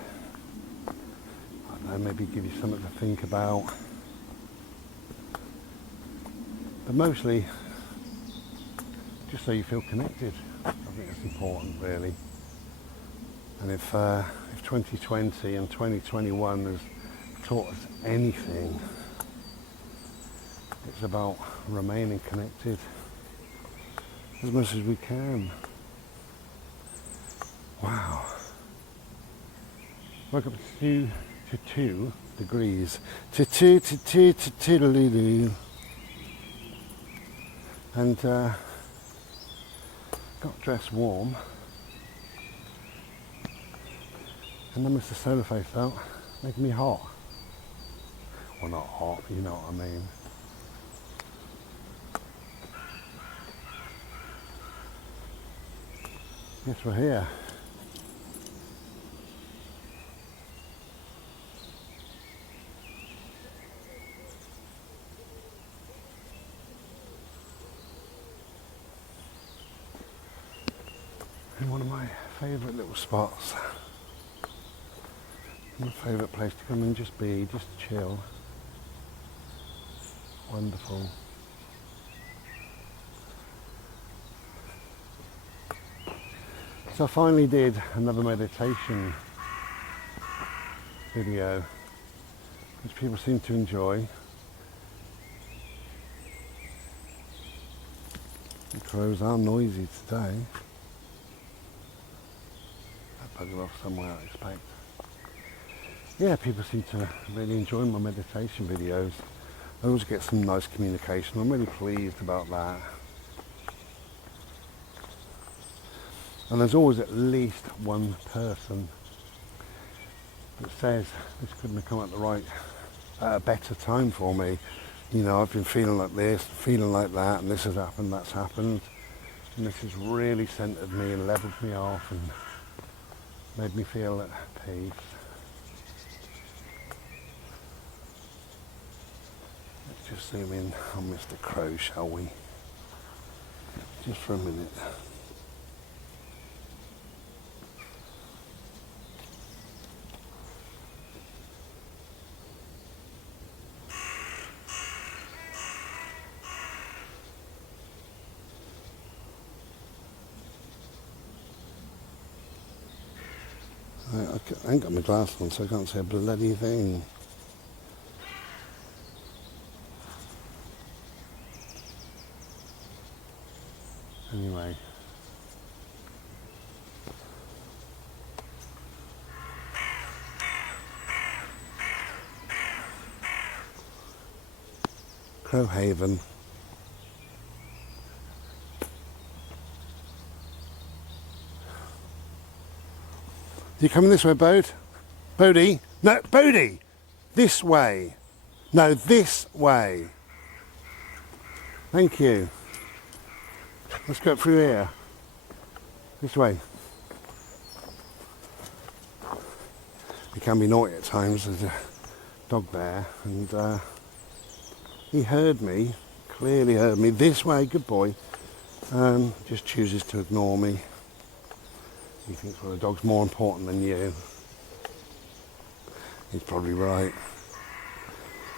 I don't know, maybe give you something to think about. But mostly, just so you feel connected. I think that's important, really. And if 2020 and 2021 has taught us anything, it's about remaining connected as much as we can. Wow. Woke up to 2 degrees. And got dressed warm. And then Mr. Solar Face out, making me hot. Well, not hot, you know what I mean. Yes, we're here. In one of my favourite little spots. My favourite place to come and just be, just chill. Wonderful. So I finally did another meditation video, which people seem to enjoy. The crows are noisy today. I'll bugger off somewhere, I expect. Yeah, people seem to really enjoy my meditation videos. I always get some nice communication. I'm really pleased about that. And there's always at least one person that says this couldn't have come at the right, better time for me. You know, I've been feeling like this, feeling like that, and this has happened, that's happened. And this has really centered me and leveled me off and made me feel at peace. Let's just zoom in on Mr. Crow, shall we? Just for a minute. I ain't got my glass on, so I can't see a bloody thing. Anyway. Crowhaven. You coming this way, Bode? Bodie? No, Bodie! This way. No, this way. Thank you. Let's go through here. This way. He can be naughty at times, there's a dog there, and he heard me, clearly heard me. This way, good boy. Just chooses to ignore me. He thinks, well, the dog's more important than you. He's probably right.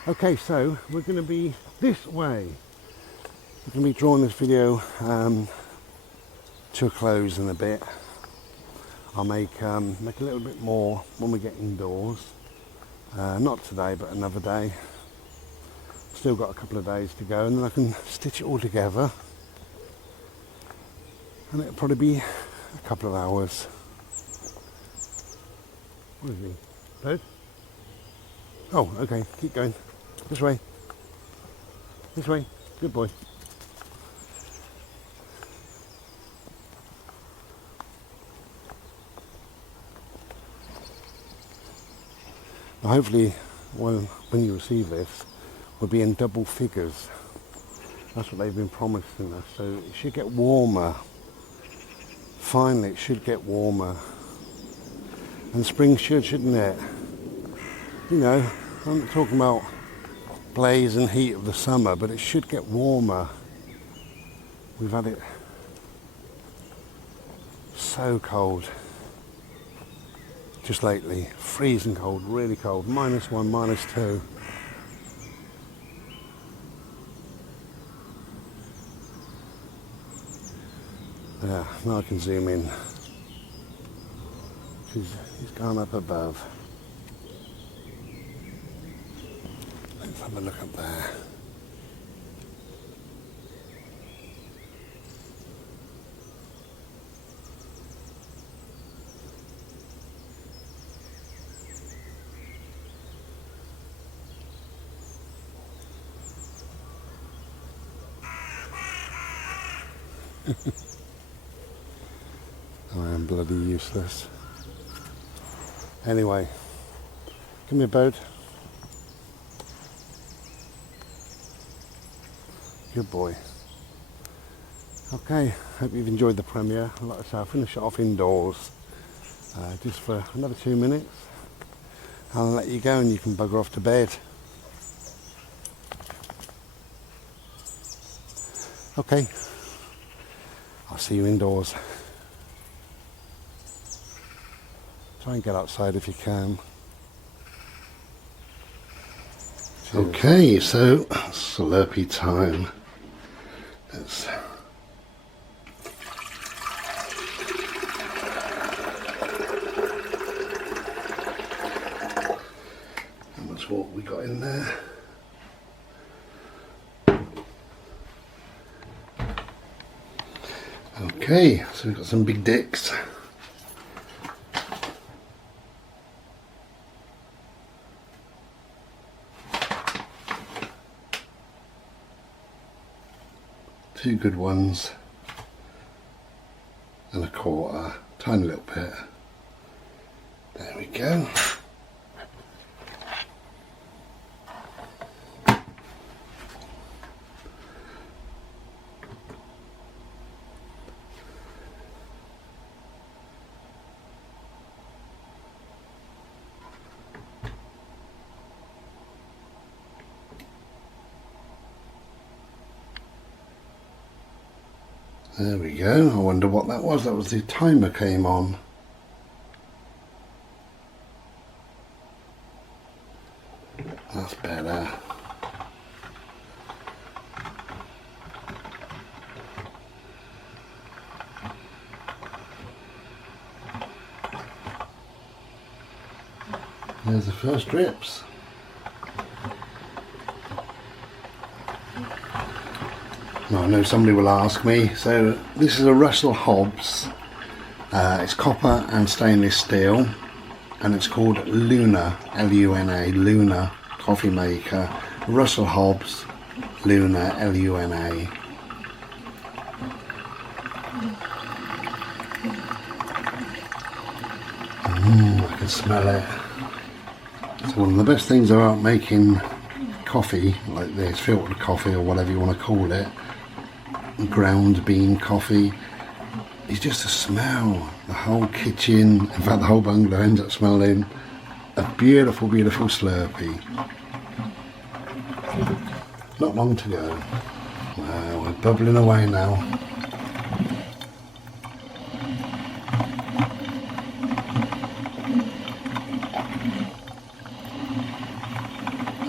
Okay, so we're going to be this way. We're going to be drawing this video to a close in a bit. I'll make a little bit more when we get indoors. Not today, but another day. Still got a couple of days to go, and then I can stitch it all together. And it'll probably be a couple of hours. What is he? Bird? Oh, okay, keep going. This way. This way. Good boy. Now hopefully, well, when you receive this, we'll be in double figures. That's what they've been promising us. So it should get warmer. Finally, it should get warmer. And spring shouldn't it? You know, I'm not talking about blaze and heat of the summer, but it should get warmer. We've had it so cold just lately. Freezing cold, really cold. -1, -2. Yeah, now I can zoom in. He's gone up above. Let's have a look up there. I am bloody useless. Anyway, come here, bird. Good boy. Okay, hope you've enjoyed the premiere. Like I say, I'll finish it off indoors just for another 2 minutes. I'll let you go and you can bugger off to bed. Okay, I'll see you indoors. Try and get outside if you can. Cheers. Okay, so Slurpee time. Let's how much water we got in there? Okay, so we've got some big dicks. Two good ones and a quarter, tiny little bit. There we go. There we go. I wonder what that was. That was the timer came on. That's better. There's the first drips. Now, I know somebody will ask me, so this is a Russell Hobbs, it's copper and stainless steel, and it's called Luna, L-U-N-A, Luna coffee maker, Russell Hobbs, Luna, L-U-N-A. I can smell it. So one of the best things about making coffee like this, filtered coffee or whatever you want to call it, ground bean coffee, is just the smell. The whole kitchen, in fact the whole bungalow ends up smelling a beautiful, beautiful Slurpee. Not long to go. Wow, we're bubbling away now.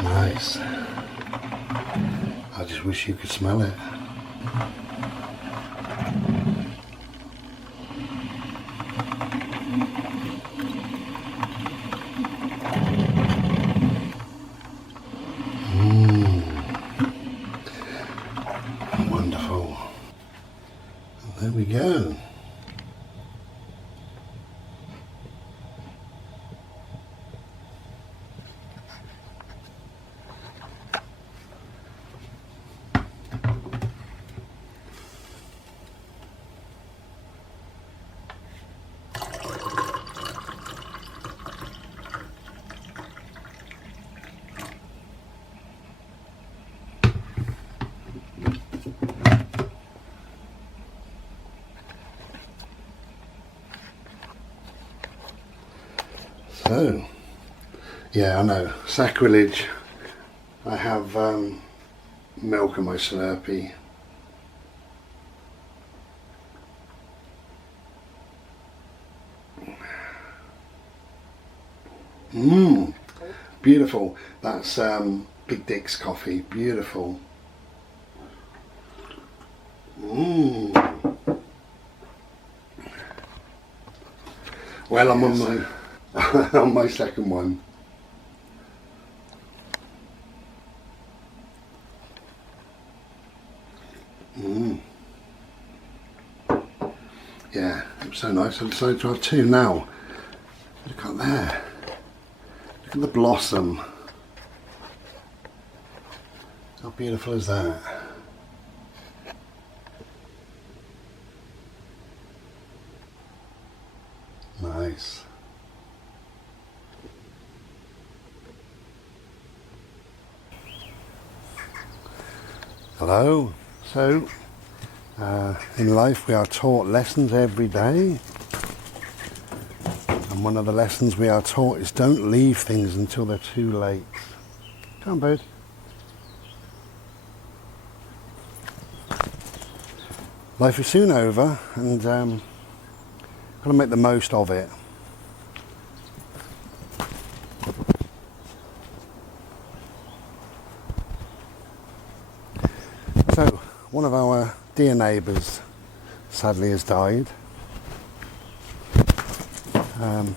Nice. I just wish you could smell it. Wonderful. There we go. So, yeah, I know, sacrilege. I have milk in my Slurpee. Beautiful. That's Big Dick's coffee. Beautiful. Well, I'm on my on my second one. Yeah, it was so nice. I decided to have two now. Look at there. Look at the blossom. How beautiful is that? Nice. Hello. So, in life we are taught lessons every day. And one of the lessons we are taught is don't leave things until they're too late. Come on, bird. Life is soon over, and got to make the most of it. So, one of our dear neighbours sadly has died.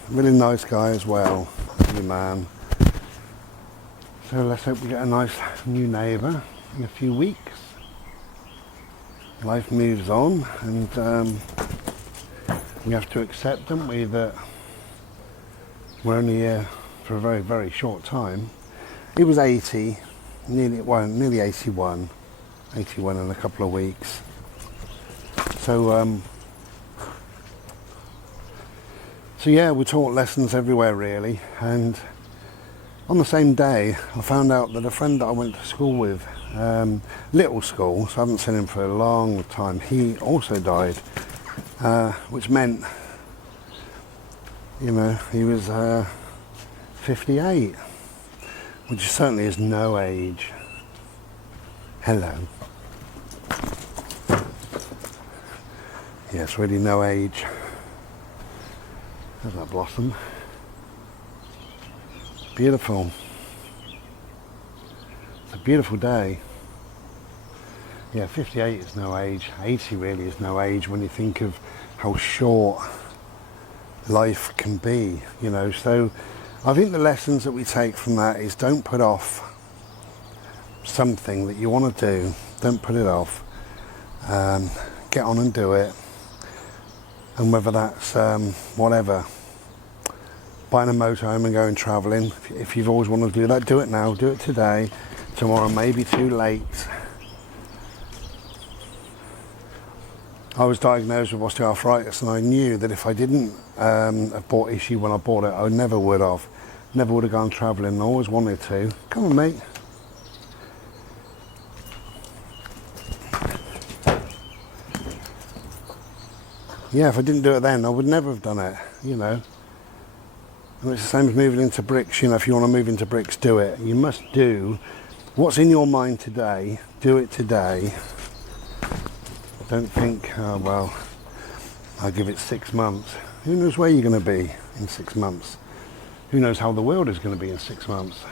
Really nice guy as well, lovely man. So let's hope we get a nice new neighbour in a few weeks. Life moves on, and we have to accept, don't we, that we're only here for a very, very short time. He was 80, nearly 81 in a couple of weeks. So yeah, we're taught lessons everywhere really, and on the same day I found out that a friend that I went to school with, little school, so I haven't seen him for a long time, he also died, which meant, you know, he was 58, which certainly is no age. Hello. Yes, really no age. There's that blossom. Beautiful. It's a beautiful day. Yeah, 58 is no age. 80 really is no age when you think of how short life can be, you know. So I think the lessons that we take from that is don't put off something that you want to do. Don't put it off. Get on and do it. And whether that's whatever, buying a motorhome and going travelling, if you've always wanted to do that, do it now, do it today. Tomorrow may be too late. I was diagnosed with osteoarthritis, and I knew that if I didn't have bought issue when I bought it, I never would have gone travelling. I always wanted to. Come on, mate. Yeah, if I didn't do it then, I would never have done it, you know. And it's the same as moving into bricks, you know, if you want to move into bricks, do it. You must do what's in your mind today, do it today. Don't think, oh well, I'll give it 6 months. Who knows where you're going to be in 6 months? Who knows how the world is going to be in 6 months?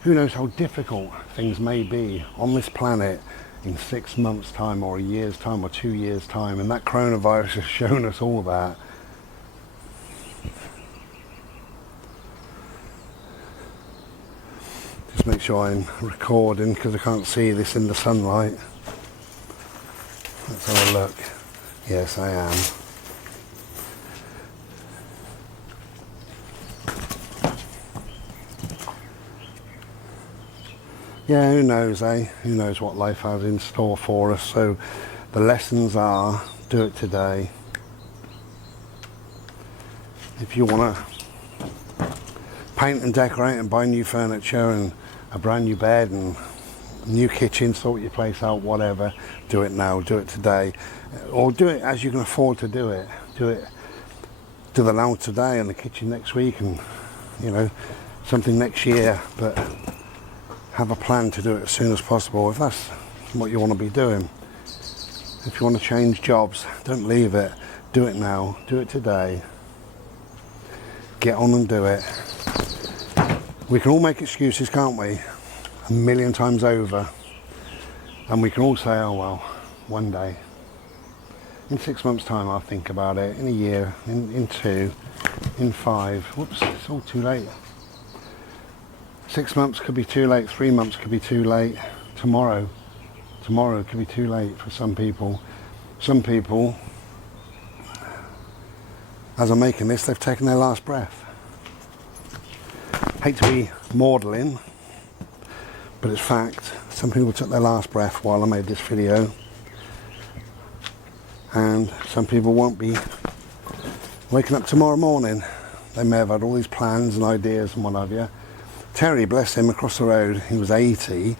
Who knows how difficult things may be on this planet in 6 months' time, or a year's time, or 2 years' time, and that coronavirus has shown us all that. Just make sure I'm recording because I can't see this in the sunlight. Let's have a look. Yes, I am. Yeah, who knows, eh? Who knows what life has in store for us. So the lessons are, do it today. If you want to paint and decorate and buy new furniture and a brand new bed and new kitchen, sort your place out, whatever, do it now, do it today. Or do it as you can afford to do it. Do the lounge today and the kitchen next week, and, you know, something next year, but have a plan to do it as soon as possible if that's what you want to be doing. If you want to change jobs, don't leave it. Do it now. Do it today. Get on and do it. We can all make excuses, can't we? A million times over. And we can all say, oh well, one day. In 6 months' time I'll think about it. In a year, in 2, in 5. Whoops, it's all too late. 6 months could be too late, 3 months could be too late. Tomorrow could be too late for some people. Some people, as I'm making this, they've taken their last breath. Hate to be maudlin, but it's fact. Some people took their last breath while I made this video, and some people won't be waking up tomorrow morning. They may have had all these plans and ideas and what have you. Terry, bless him, across the road, he was 80.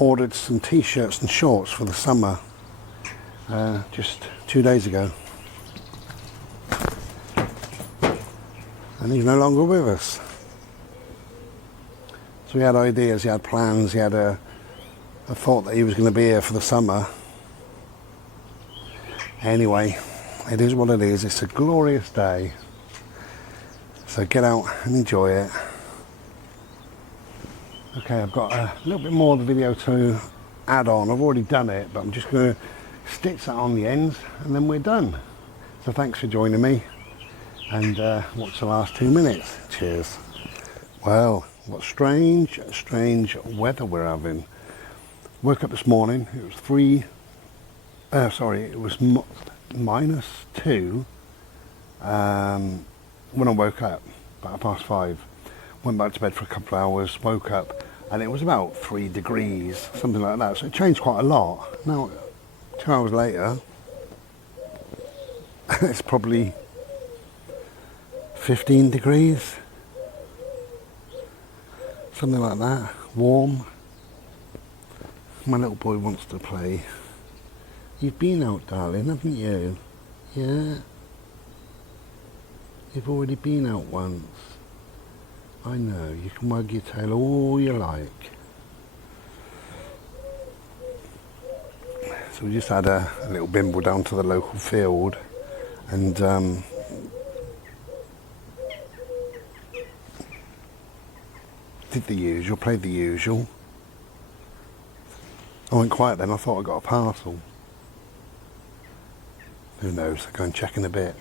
ordered some t-shirts and shorts for the summer just 2 days ago, and he's no longer with us. So he had ideas, he had plans, he had a thought that he was going to be here for the summer. Anyway, it is what it is. It's a glorious day, so get out and enjoy it. Okay, I've got a little bit more of the video to add on. I've already done it, but I'm just going to stitch that on the ends and then we're done. So thanks for joining me, and watch the last 2 minutes. Cheers. Well, what strange weather we're having. Woke up this morning, it was -2 when I woke up, about 5:30. Went back to bed for a couple of hours, woke up, and it was about 3 degrees, something like that. So it changed quite a lot. Now, 2 hours later, it's probably 15 degrees, something like that, warm. My little boy wants to play. You've been out, darling, haven't you? Yeah? You've already been out once. I know, you can wag your tail all you like. So we just had a little bimble down to the local field, and did the usual, played the usual. I went quiet then, I thought I got a parcel. Who knows, I'll go and check in a bit.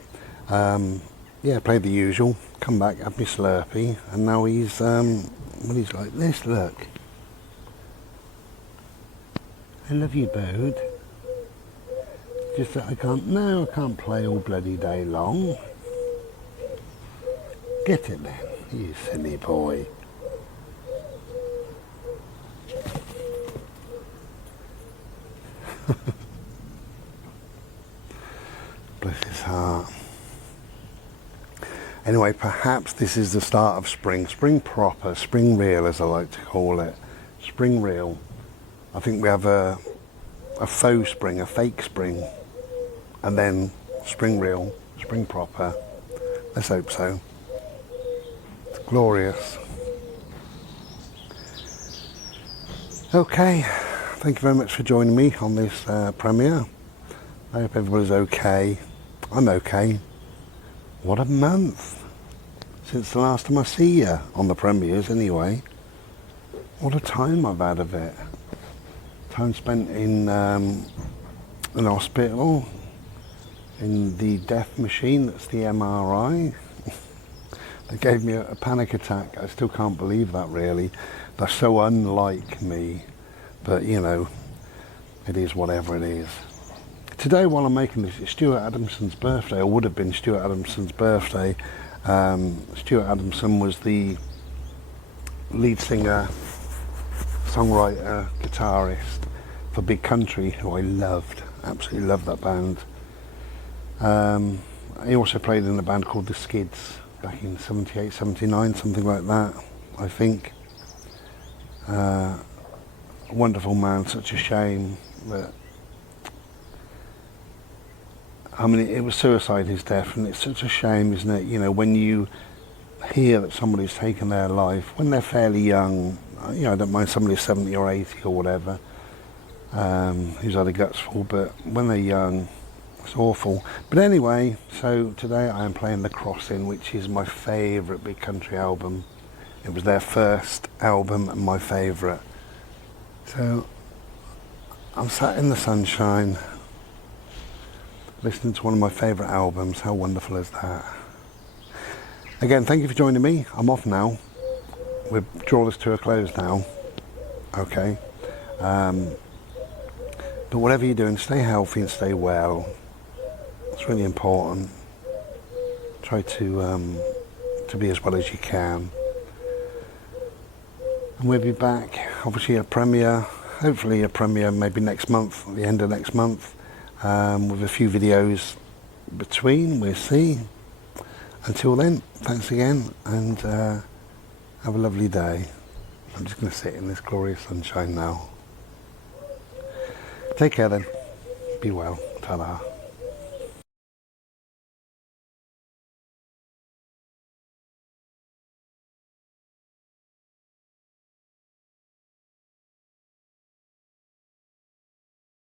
Yeah, played the usual, come back, had me Slurpee, and now he's, well, he's like this, look. I love you, bird. Just that I can't play all bloody day long. Get it then, you silly boy. Bless his heart. Anyway, perhaps this is the start of spring. Spring proper, spring real as I like to call it. Spring real. I think we have a faux spring, a fake spring, and then spring real, spring proper. Let's hope so. It's glorious. Okay, thank you very much for joining me on this premiere. I hope everybody's okay. I'm okay. What a month since the last time I see you on the premieres anyway. What a time I've had of it. Time spent in an hospital, in the death machine, that's the MRI. They gave me a panic attack. I still can't believe that, really. They're so unlike me, but you know, it is whatever it is. Today, while I'm making this, it's Stuart Adamson's birthday, or would have been Stuart Adamson's birthday. Stuart Adamson was the lead singer, songwriter, guitarist for Big Country, who I loved, absolutely loved that band. He also played in a band called The Skids back in 78, 79, something like that, I think. A wonderful man, such a shame that, I mean, it was suicide, his death, and it's such a shame, isn't it? You know, when you hear that somebody's taken their life, when they're fairly young, you know, I don't mind somebody 70 or 80 or whatever, who's had a guts full, but when they're young, it's awful. But anyway, so today I am playing The Crossing, which is my favourite Big Country album. It was their first album and my favourite. So I'm sat in the sunshine, listening to one of my favourite albums. How wonderful is that? Again, thank you for joining me. I'm off now. We'll draw this to a close now. Okay. But whatever you're doing, stay healthy and stay well. It's really important. Try to be as well as you can. And we'll be back, obviously a premiere, hopefully a premiere maybe next month, at the end of next month. With a few videos between, we'll see. Until then, thanks again, and have a lovely day. I'm just going to sit in this glorious sunshine now. Take care then. Be well. Ta-da.